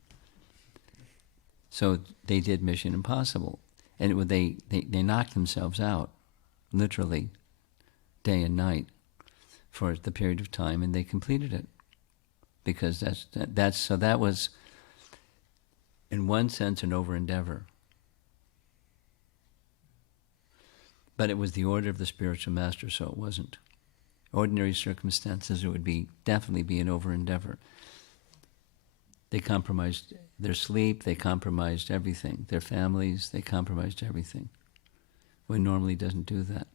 So they did Mission Impossible, and they knocked themselves out, literally, day and night, for the period of time, and they completed it, because that was, in one sense, an over endeavor. But it was the order of the spiritual master, so it wasn't. Ordinary circumstances, it would definitely be an over endeavor. They compromised their sleep, they compromised everything. Their families, they compromised everything. One normally doesn't do that.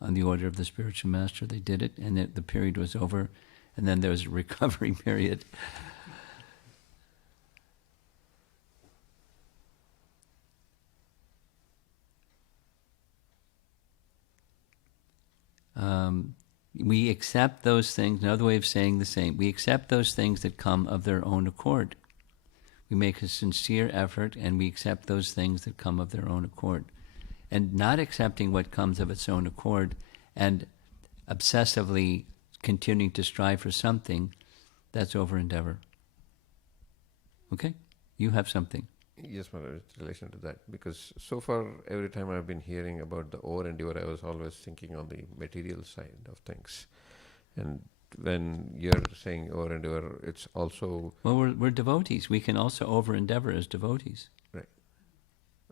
On the order of the spiritual master, they did it, and the period was over, and then there was a recovery period. We accept those things, another way of saying the same, we accept those things that come of their own accord. We make a sincere effort and we accept those things that come of their own accord. And not accepting what comes of its own accord and obsessively continuing to strive for something, that's over endeavor. Okay? You have something. Yes, Maharaj, in relation to that, because so far every time I've been hearing about the over endeavor, I was always thinking on the material side of things. And when you're saying over endeavor, it's also... Well, we're devotees. We can also over endeavor as devotees. Right.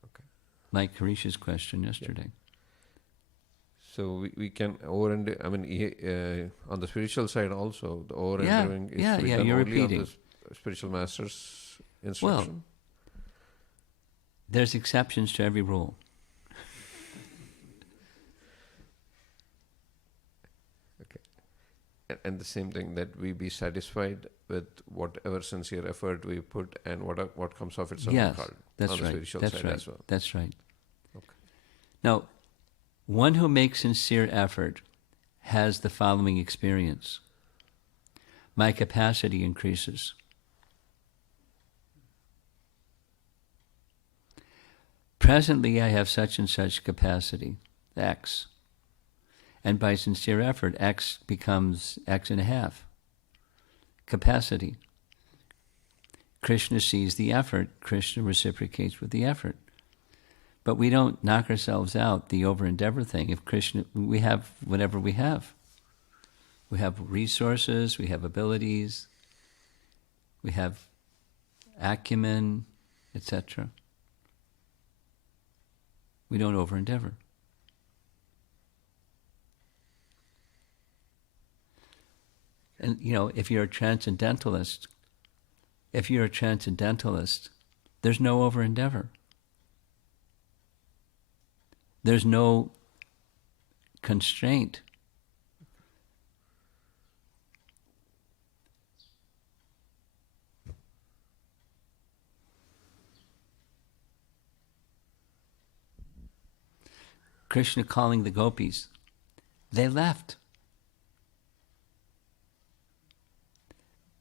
Okay. Like Harish's question yesterday. Yeah. So we can over endeavor, I mean, on the spiritual side also, the over endeavoring is to be done you're only repeating. on the spiritual master's instruction. Well, there's exceptions to every rule. Okay. And the same thing, that we be satisfied with whatever sincere effort we put and what comes off its own Yes, card. that's on the right. spiritual That's side right. as well. That's right. Okay. Now, one who makes sincere effort has the following experience. My capacity increases. Presently, I have such and such capacity, X. And by sincere effort, X becomes X and a half. Capacity. Krishna sees the effort. Krishna reciprocates with the effort. But we don't knock ourselves out, the over-endeavor thing. If Krishna, we have whatever we have. We have resources, we have abilities, we have acumen, etc. We don't over-endeavor. And, if you're a transcendentalist, there's no over-endeavor. There's no constraint. Krishna calling the gopis, they left.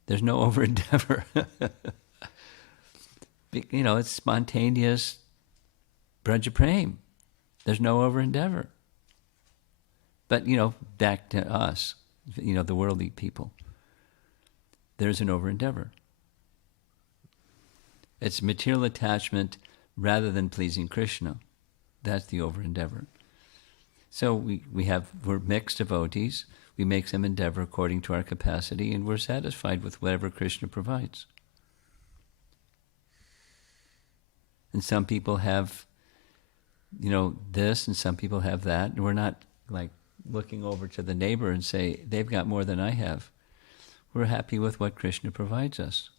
There's no over-endeavor. It's spontaneous Vraja Prem. There's no over-endeavor. But, back to us, the worldly people, there's an over-endeavor. It's material attachment rather than pleasing Krishna. That's the over-endeavor. So we're mixed devotees. We make some endeavor according to our capacity, and we're satisfied with whatever Krishna provides. And some people have, this, and some people have that, and we're not like looking over to the neighbor and say, they've got more than I have. We're happy with what Krishna provides us.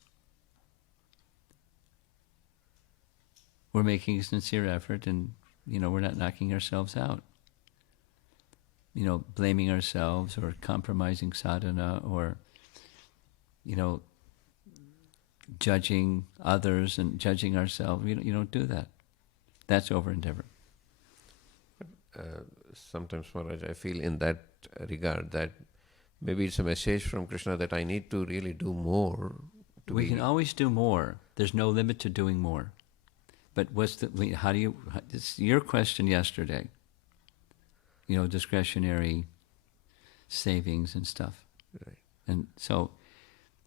We're making a sincere effort, and, we're not knocking ourselves out. Blaming ourselves or compromising sadhana or, judging others and judging ourselves. You don't do that. That's over-endeavor. Sometimes, Maharaj, I feel in that regard that maybe it's a message from Krishna that I need to really do more. We can always do more. There's no limit to doing more. But it's your question yesterday, discretionary savings and stuff. Right. And so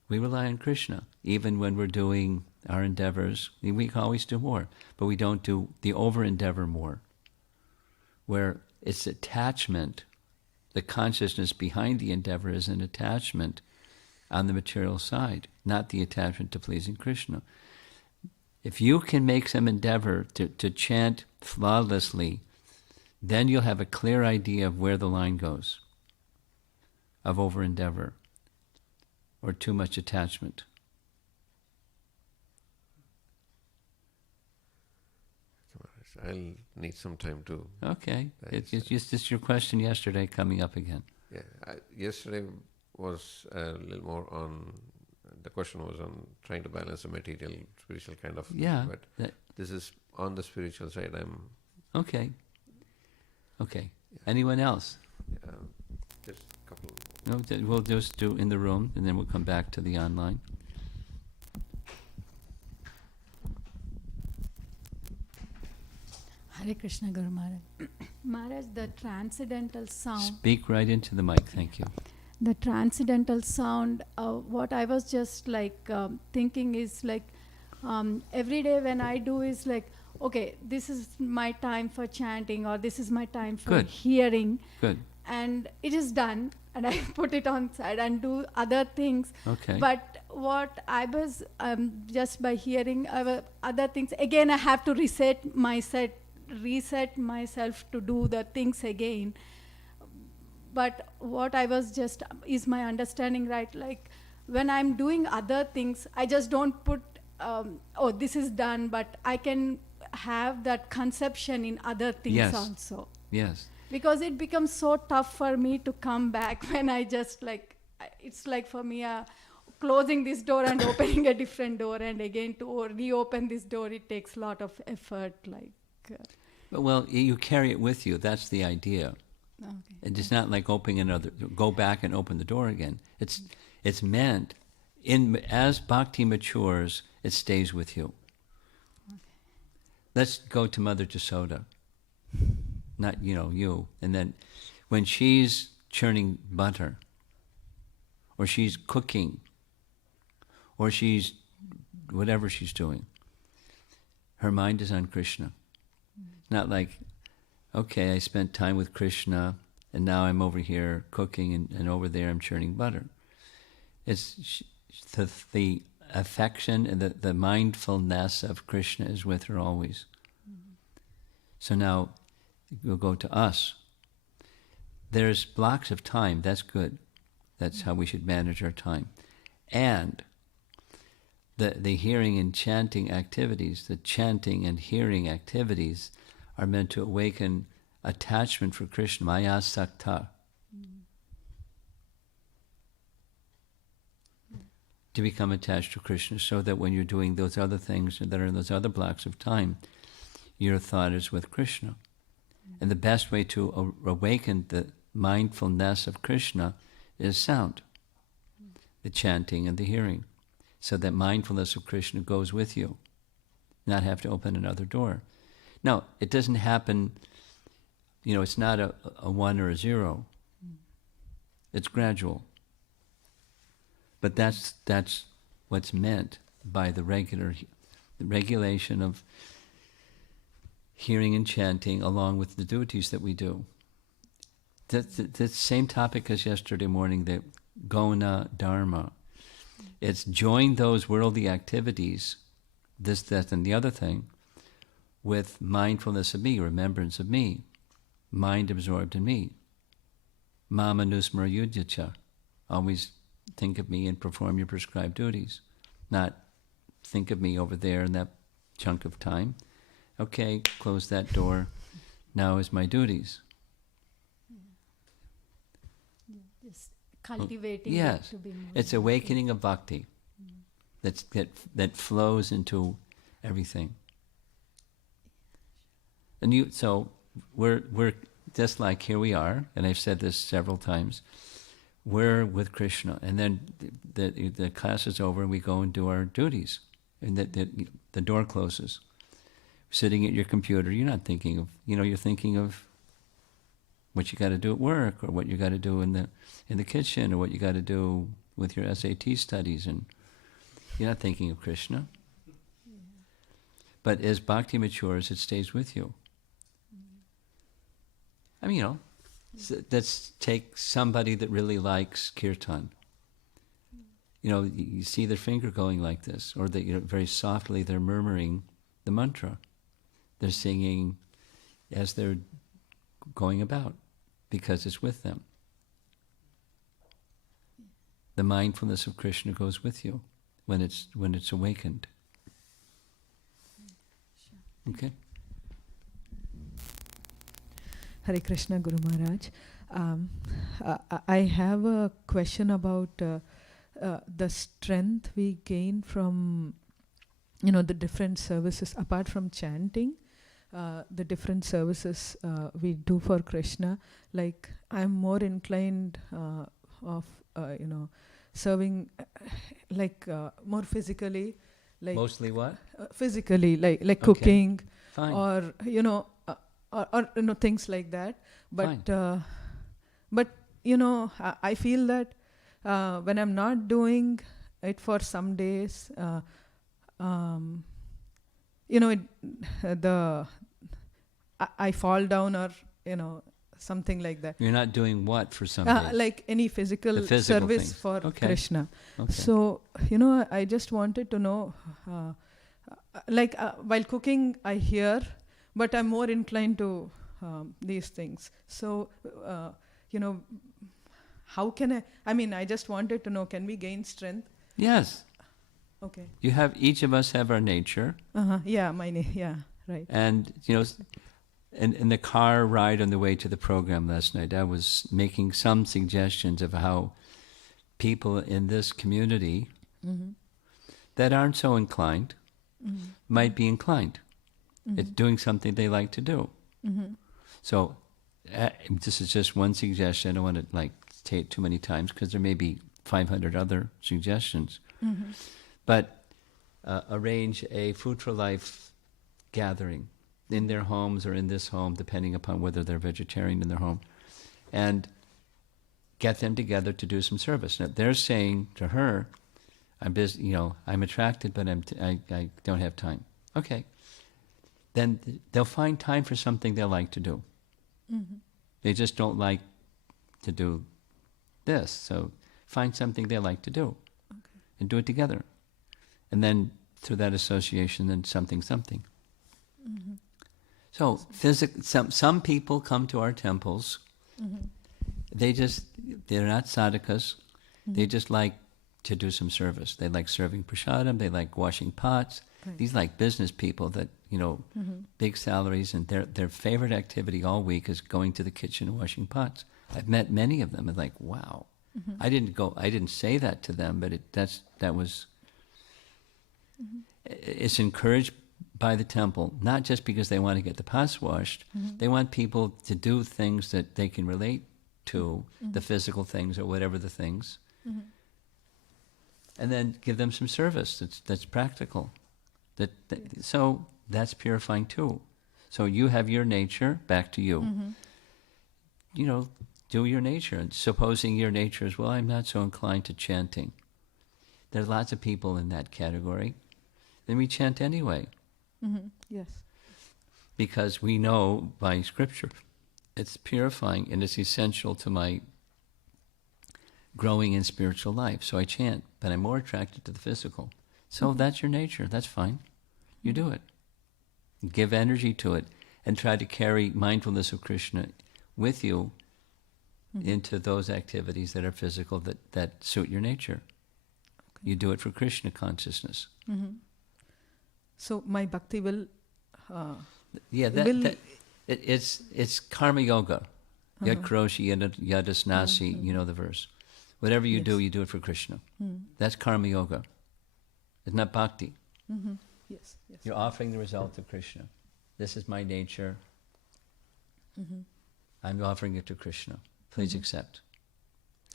we rely on Krishna. Even when we're doing our endeavors, we can always do more. But we don't do the over-endeavor more, where it's attachment. The consciousness behind the endeavor is an attachment on the material side, not the attachment to pleasing Krishna. If you can make some endeavor to chant flawlessly, then you'll have a clear idea of where the line goes of over-endeavor or too much attachment. I'll need some time to... Okay. It's just your question yesterday coming up again. Yeah. Yesterday was a little more on... The question was on trying to balance a material, spiritual kind of... Yeah. But this is on the spiritual side. Okay. Yeah. Anyone else? Just a couple... No, we'll just do in the room, and then we'll come back to the online. Hare Krishna, Guru Maharaj. Maharaj, the transcendental sound... Speak right into the mic, thank you. The transcendental sound, what I was just thinking is every day when I do is okay, this is my time for chanting, or this is my time for hearing. Good. And it is done, and I put it on side and do other things. Okay. But what I was, just by hearing other things, again I have to reset myself to do the things again. But what I was just, is my understanding right? When I'm doing other things, I just don't put, this is done, but I can have that conception in other things also. Yes. Because it becomes so tough for me to come back when I just it's for me closing this door and opening a different door, and again to reopen this door, it takes a lot of effort. Well, you carry it with you. That's the idea. Okay. And it's not like go back and open the door again. It's meant, as bhakti matures, it stays with you. Okay. Let's go to Mother Jasoda, not you. And then when she's churning butter, or she's cooking, or she's whatever she's doing, her mind is on Krishna. Not like, okay, I spent time with Krishna, and now I'm over here cooking, and over there I'm churning butter. It's the affection and the mindfulness of Krishna is with her always. So now we'll go to us. There's blocks of time, that's good. That's how we should manage our time. And the hearing and chanting activities, the chanting and hearing activities are meant to awaken attachment for Krishna, maya sakta. To become attached to Krishna, so that when you're doing those other things that are in those other blocks of time, your thought is with Krishna. And the best way to awaken the mindfulness of Krishna is sound, the chanting and the hearing, so that mindfulness of Krishna goes with you, not have to open another door. Now, it doesn't happen, it's not a 1 or a 0. It's gradual. But that's what's meant by the regulation of hearing and chanting along with the duties that we do. That's the same topic as yesterday morning, the Gona Dharma. It's join those worldly activities, this, that, and the other thing, with mindfulness of me, remembrance of me, mind absorbed in me. Mama nusmara yudyacha. Always think of me and perform your prescribed duties. Not think of me over there in that chunk of time. Okay, close that door. Now is my duties. Just cultivating Yes, it to be more. it's awakening of bhakti that flows into everything. And so we're just like here we are, and I've said this several times. We're with Krishna, and then the class is over, and we go and do our duties, and the door closes. Sitting at your computer, you're not thinking of, you're thinking of what you got to do at work, or what you got to do in the kitchen, or what you got to do with your SAT studies, and you're not thinking of Krishna. But as bhakti matures, it stays with you. I mean, let's take somebody that really likes kirtan. You see their finger going like this, or that very softly they're murmuring the mantra. They're singing as they're going about, because it's with them. The mindfulness of Krishna goes with you when it's awakened. Okay? Hare Krishna, Guru Maharaj. I have a question about the strength we gain from, the different services, apart from chanting, the different services we do for Krishna. Like, I'm more inclined of, serving, more physically. Like Mostly what? Physically, like Okay. cooking, Fine. or or things like that. But I feel that when I'm not doing it for some days, I fall down, or something like that. You're not doing what for some days? Like any physical, The physical service things. for Okay. Krishna. Okay. So, I just wanted to know, while cooking, I hear, but I'm more inclined to these things. So, how can I just wanted to know, can we gain strength? Yes. Okay. Each of us have our nature. Yeah, yeah, right. And, in the car ride on the way to the program last night, I was making some suggestions of how people in this community that aren't so inclined might be inclined. It's doing something they like to do. So this is just one suggestion. I don't want to say it too many times, because there may be 500 other suggestions. But arrange a Food for Life gathering in their homes or in this home, depending upon whether they're vegetarian in their home, and get them together to do some service. Now, they're saying to her, I'm busy, I'm attracted, but I don't have time. Okay. Then they'll find time for something they like to do. They just don't like to do this. So find something they like to do and do it together. And then through that association, then something. So some people come to our temples. They're not sadhakas. They just like to do some service. They like serving prasadam. They like washing pots. Right. These like business people that, big salaries, and their favorite activity all week is going to the kitchen and washing pots. I've met many of them and like, wow. I didn't say that to them, but that was it's encouraged by the temple, not just because they want to get the pots washed. They want people to do things that they can relate to, the physical things or whatever the things, and then give them some service that's practical. So that's purifying too. So you have your nature, back to you. Do your nature. And supposing your nature is, well, I'm not so inclined to chanting. There are lots of people in that category. Then we chant anyway. Yes. Because we know by scripture it's purifying and it's essential to my growing in spiritual life. So I chant, but I'm more attracted to the physical. So that's your nature. That's fine. You do it. Give energy to it and try to carry mindfulness of Krishna with you into those activities that are physical, that suit your nature. Okay. You do it for Krishna consciousness. So my bhakti will... it's karma yoga. Yad karoshi yadasnasi, you know the verse. Whatever you do it for Krishna. That's karma yoga. It's not bhakti. Yes. You're offering the result to Krishna. This is my nature. I'm offering it to Krishna. Please accept.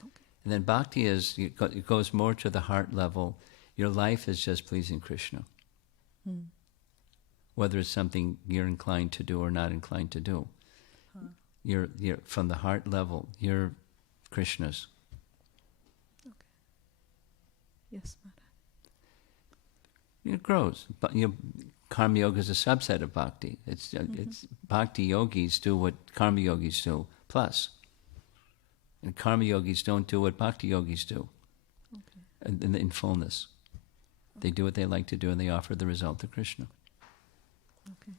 Okay. And then bhakti it goes more to the heart level. Your life is just pleasing Krishna. Whether it's something you're inclined to do or not inclined to do. You're from the heart level, you're Krishna's. Okay. Yes, Maharaj. It grows. But karma yoga is a subset of bhakti. It's bhakti yogis do what karma yogis do, plus. And karma yogis don't do what bhakti yogis do. Okay. In fullness. They do what they like to do and they offer the result to Krishna. Okay.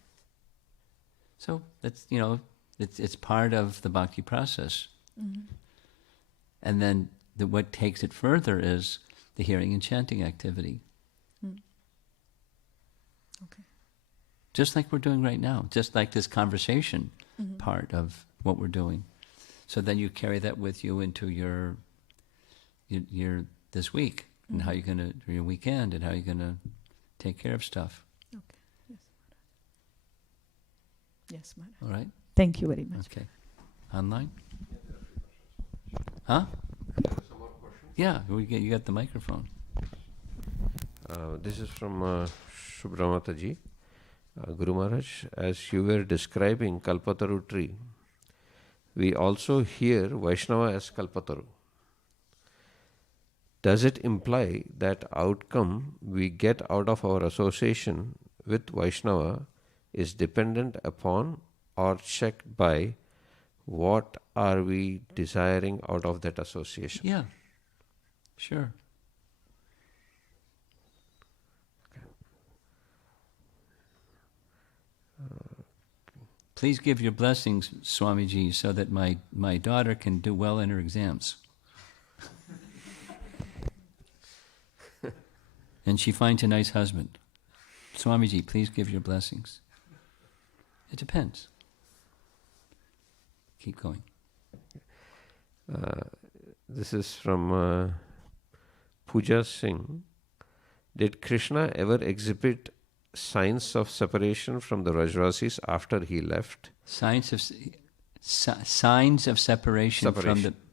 So that's, it's part of the bhakti process. And then what takes it further is the hearing and chanting activity. Okay. Just like we're doing right now, just like this conversation part of what we're doing. So then you carry that with you into your this week, and how you're going to, your weekend, and how you're going to take care of stuff. Okay. Yes, Maharaj. All right? Thank you very much. Okay. Online? Huh? Yeah, you got the microphone. This is from Subramataji. Guru Maharaj, as you were describing Kalpataru tree, we also hear Vaishnava as Kalpataru. Does it imply that outcome we get out of our association with Vaishnava is dependent upon or checked by what are we desiring out of that association? Yeah, sure. Please give your blessings, Swamiji, so that my daughter can do well in her exams. And she finds a nice husband. Swamiji, please give your blessings. It depends. Keep going. This is from Pooja Singh. Did Krishna ever exhibit signs of separation from the Rajvasis after he left? Signs of separation.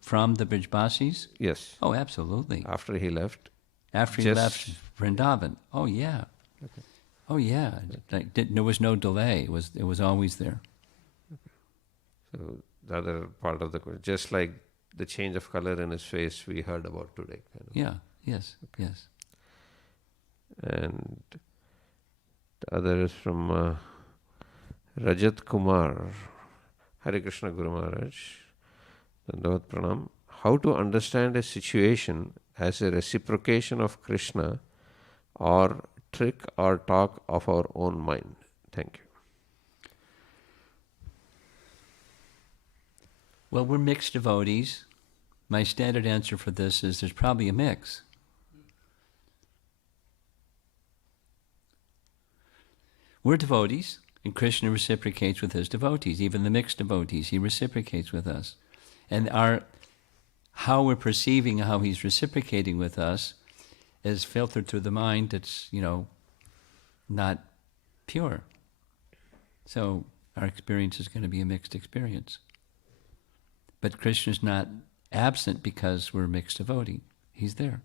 From the Brijbasis? Yes. Oh, absolutely. After he left? After he left Vrindavan. Oh, yeah. Okay. Oh, yeah. There was no delay. It was always there. Okay. So the other part of the question, just like the change of color in his face we heard about today. Yeah. Yes. Okay. Yes. And the other is from Rajat Kumar. Hare Krishna Guru Maharaj. Dandavat Pranam. How to understand a situation as a reciprocation of Krishna or trick or talk of our own mind? Thank you. Well, we're mixed devotees. My standard answer for this is there's probably a mix. We're devotees, and Krishna reciprocates with his devotees, even the mixed devotees. He reciprocates with us. And how we're perceiving how he's reciprocating with us is filtered through the mind that's, not pure. So our experience is going to be a mixed experience. But Krishna's not absent because we're a mixed devotee. He's there.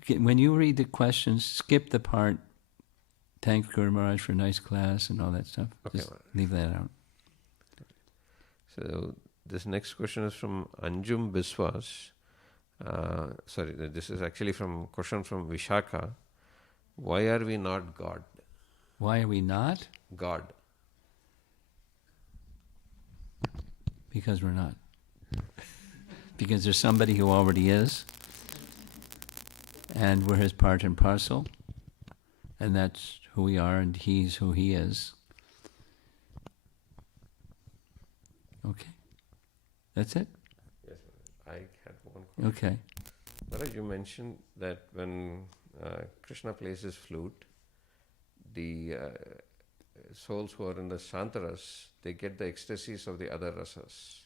Okay, when you read the questions, skip the part, thanks Guru Maharaj for a nice class and all that stuff. Okay, Just leave that out. So this next question is from Anjum Biswas. This is actually question from Vishaka. Why are we not God? Why are we not? God. Because we're not. Because there's somebody who already is, and we're his part and parcel, and that's who we are, and he's who he is. Okay. That's it? Yes, I had one question. Okay. Maharaj, you mentioned that when Krishna plays his flute, the souls who are in the Shantaras, they get the ecstasies of the other rasas.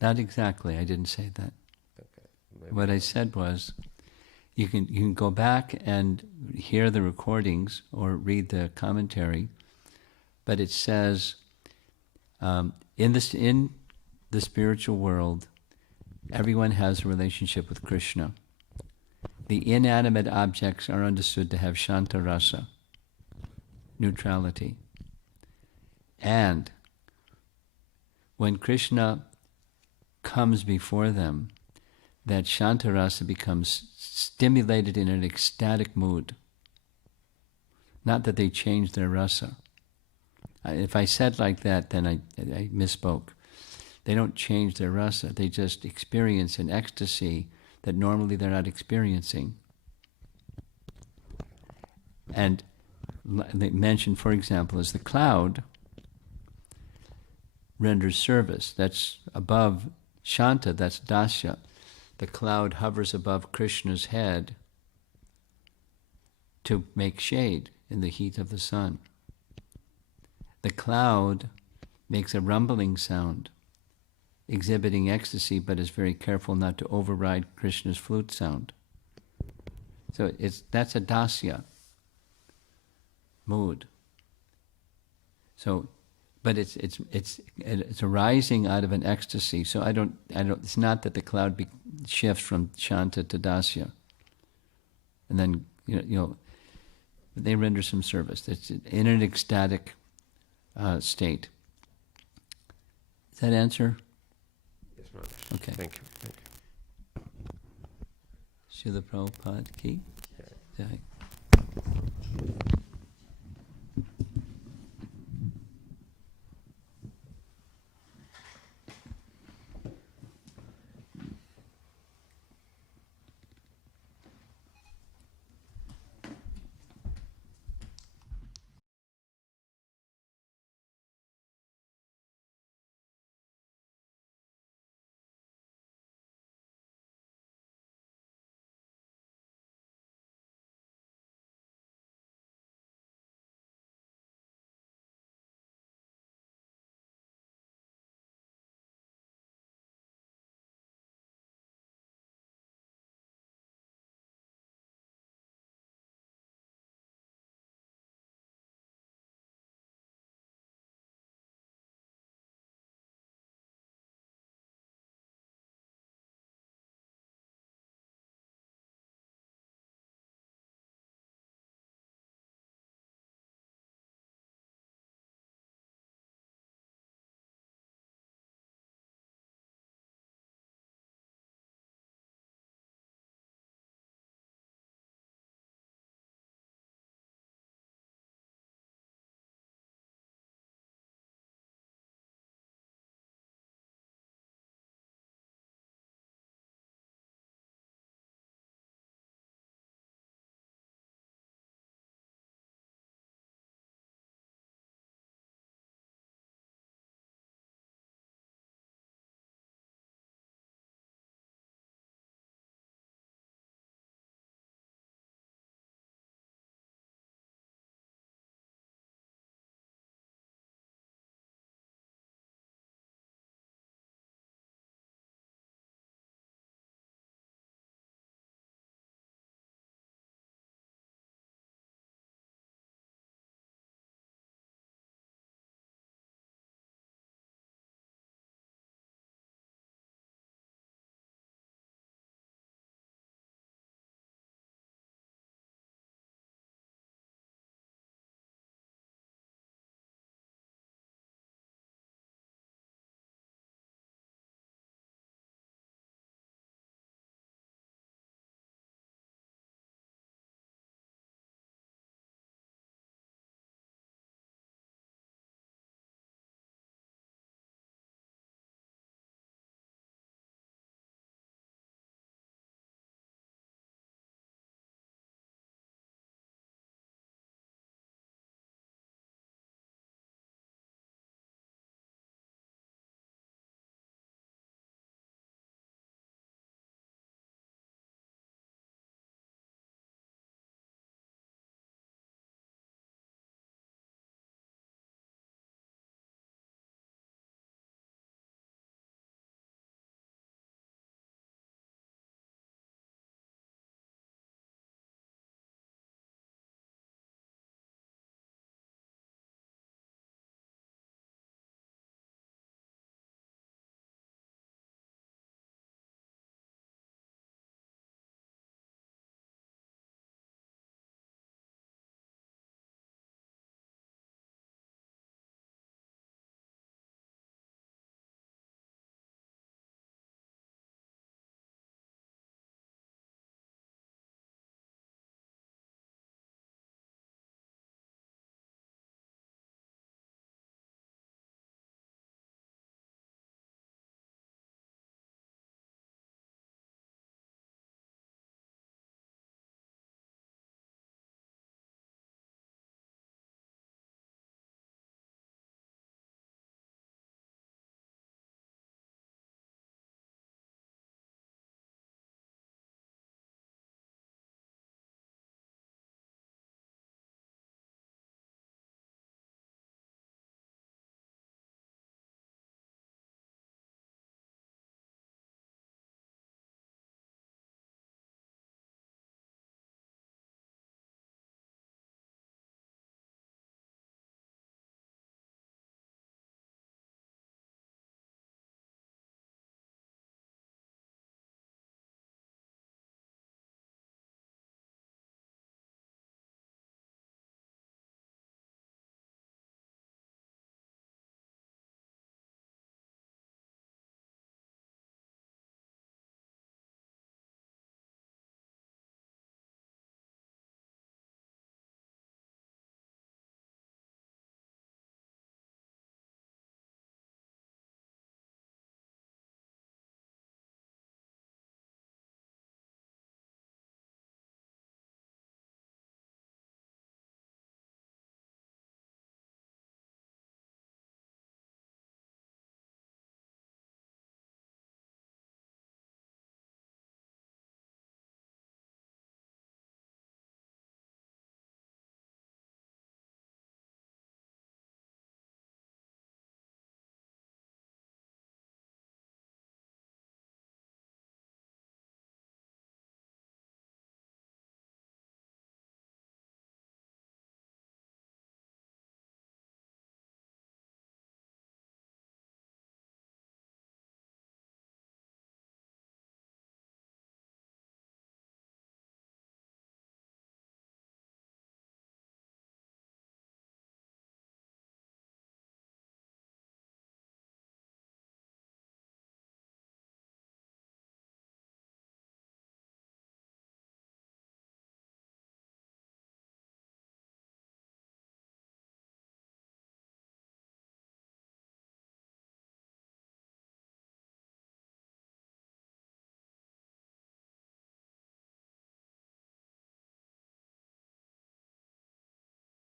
Not exactly. I didn't say that. Okay. Maybe. What I said was, you can go back and hear the recordings or read the commentary, but it says in the spiritual world, everyone has a relationship with Krishna. The inanimate objects are understood to have Shanta Rasa, neutrality. And when Krishna comes before them, that Shanta Rasa becomes stimulated in an ecstatic mood. Not that they change their rasa. If I said like that, then I misspoke. They don't change their rasa. They just experience an ecstasy that normally they're not experiencing. And they mentioned, for example, as the cloud renders service. That's above Shanta, that's Dasya. The cloud hovers above Krishna's head to make shade in the heat of the sun. The cloud makes a rumbling sound, exhibiting ecstasy, but is very careful not to override Krishna's flute sound. So that's a dasya mood. So, but it's arising out of an ecstasy. So I don't. It's not that the cloud shifts from Shanta to Dasya, and then they render some service. It's in an ecstatic state. Does that answer? Yes, Maharaj. Okay. Thank you. Srila Prabhupada ki jai.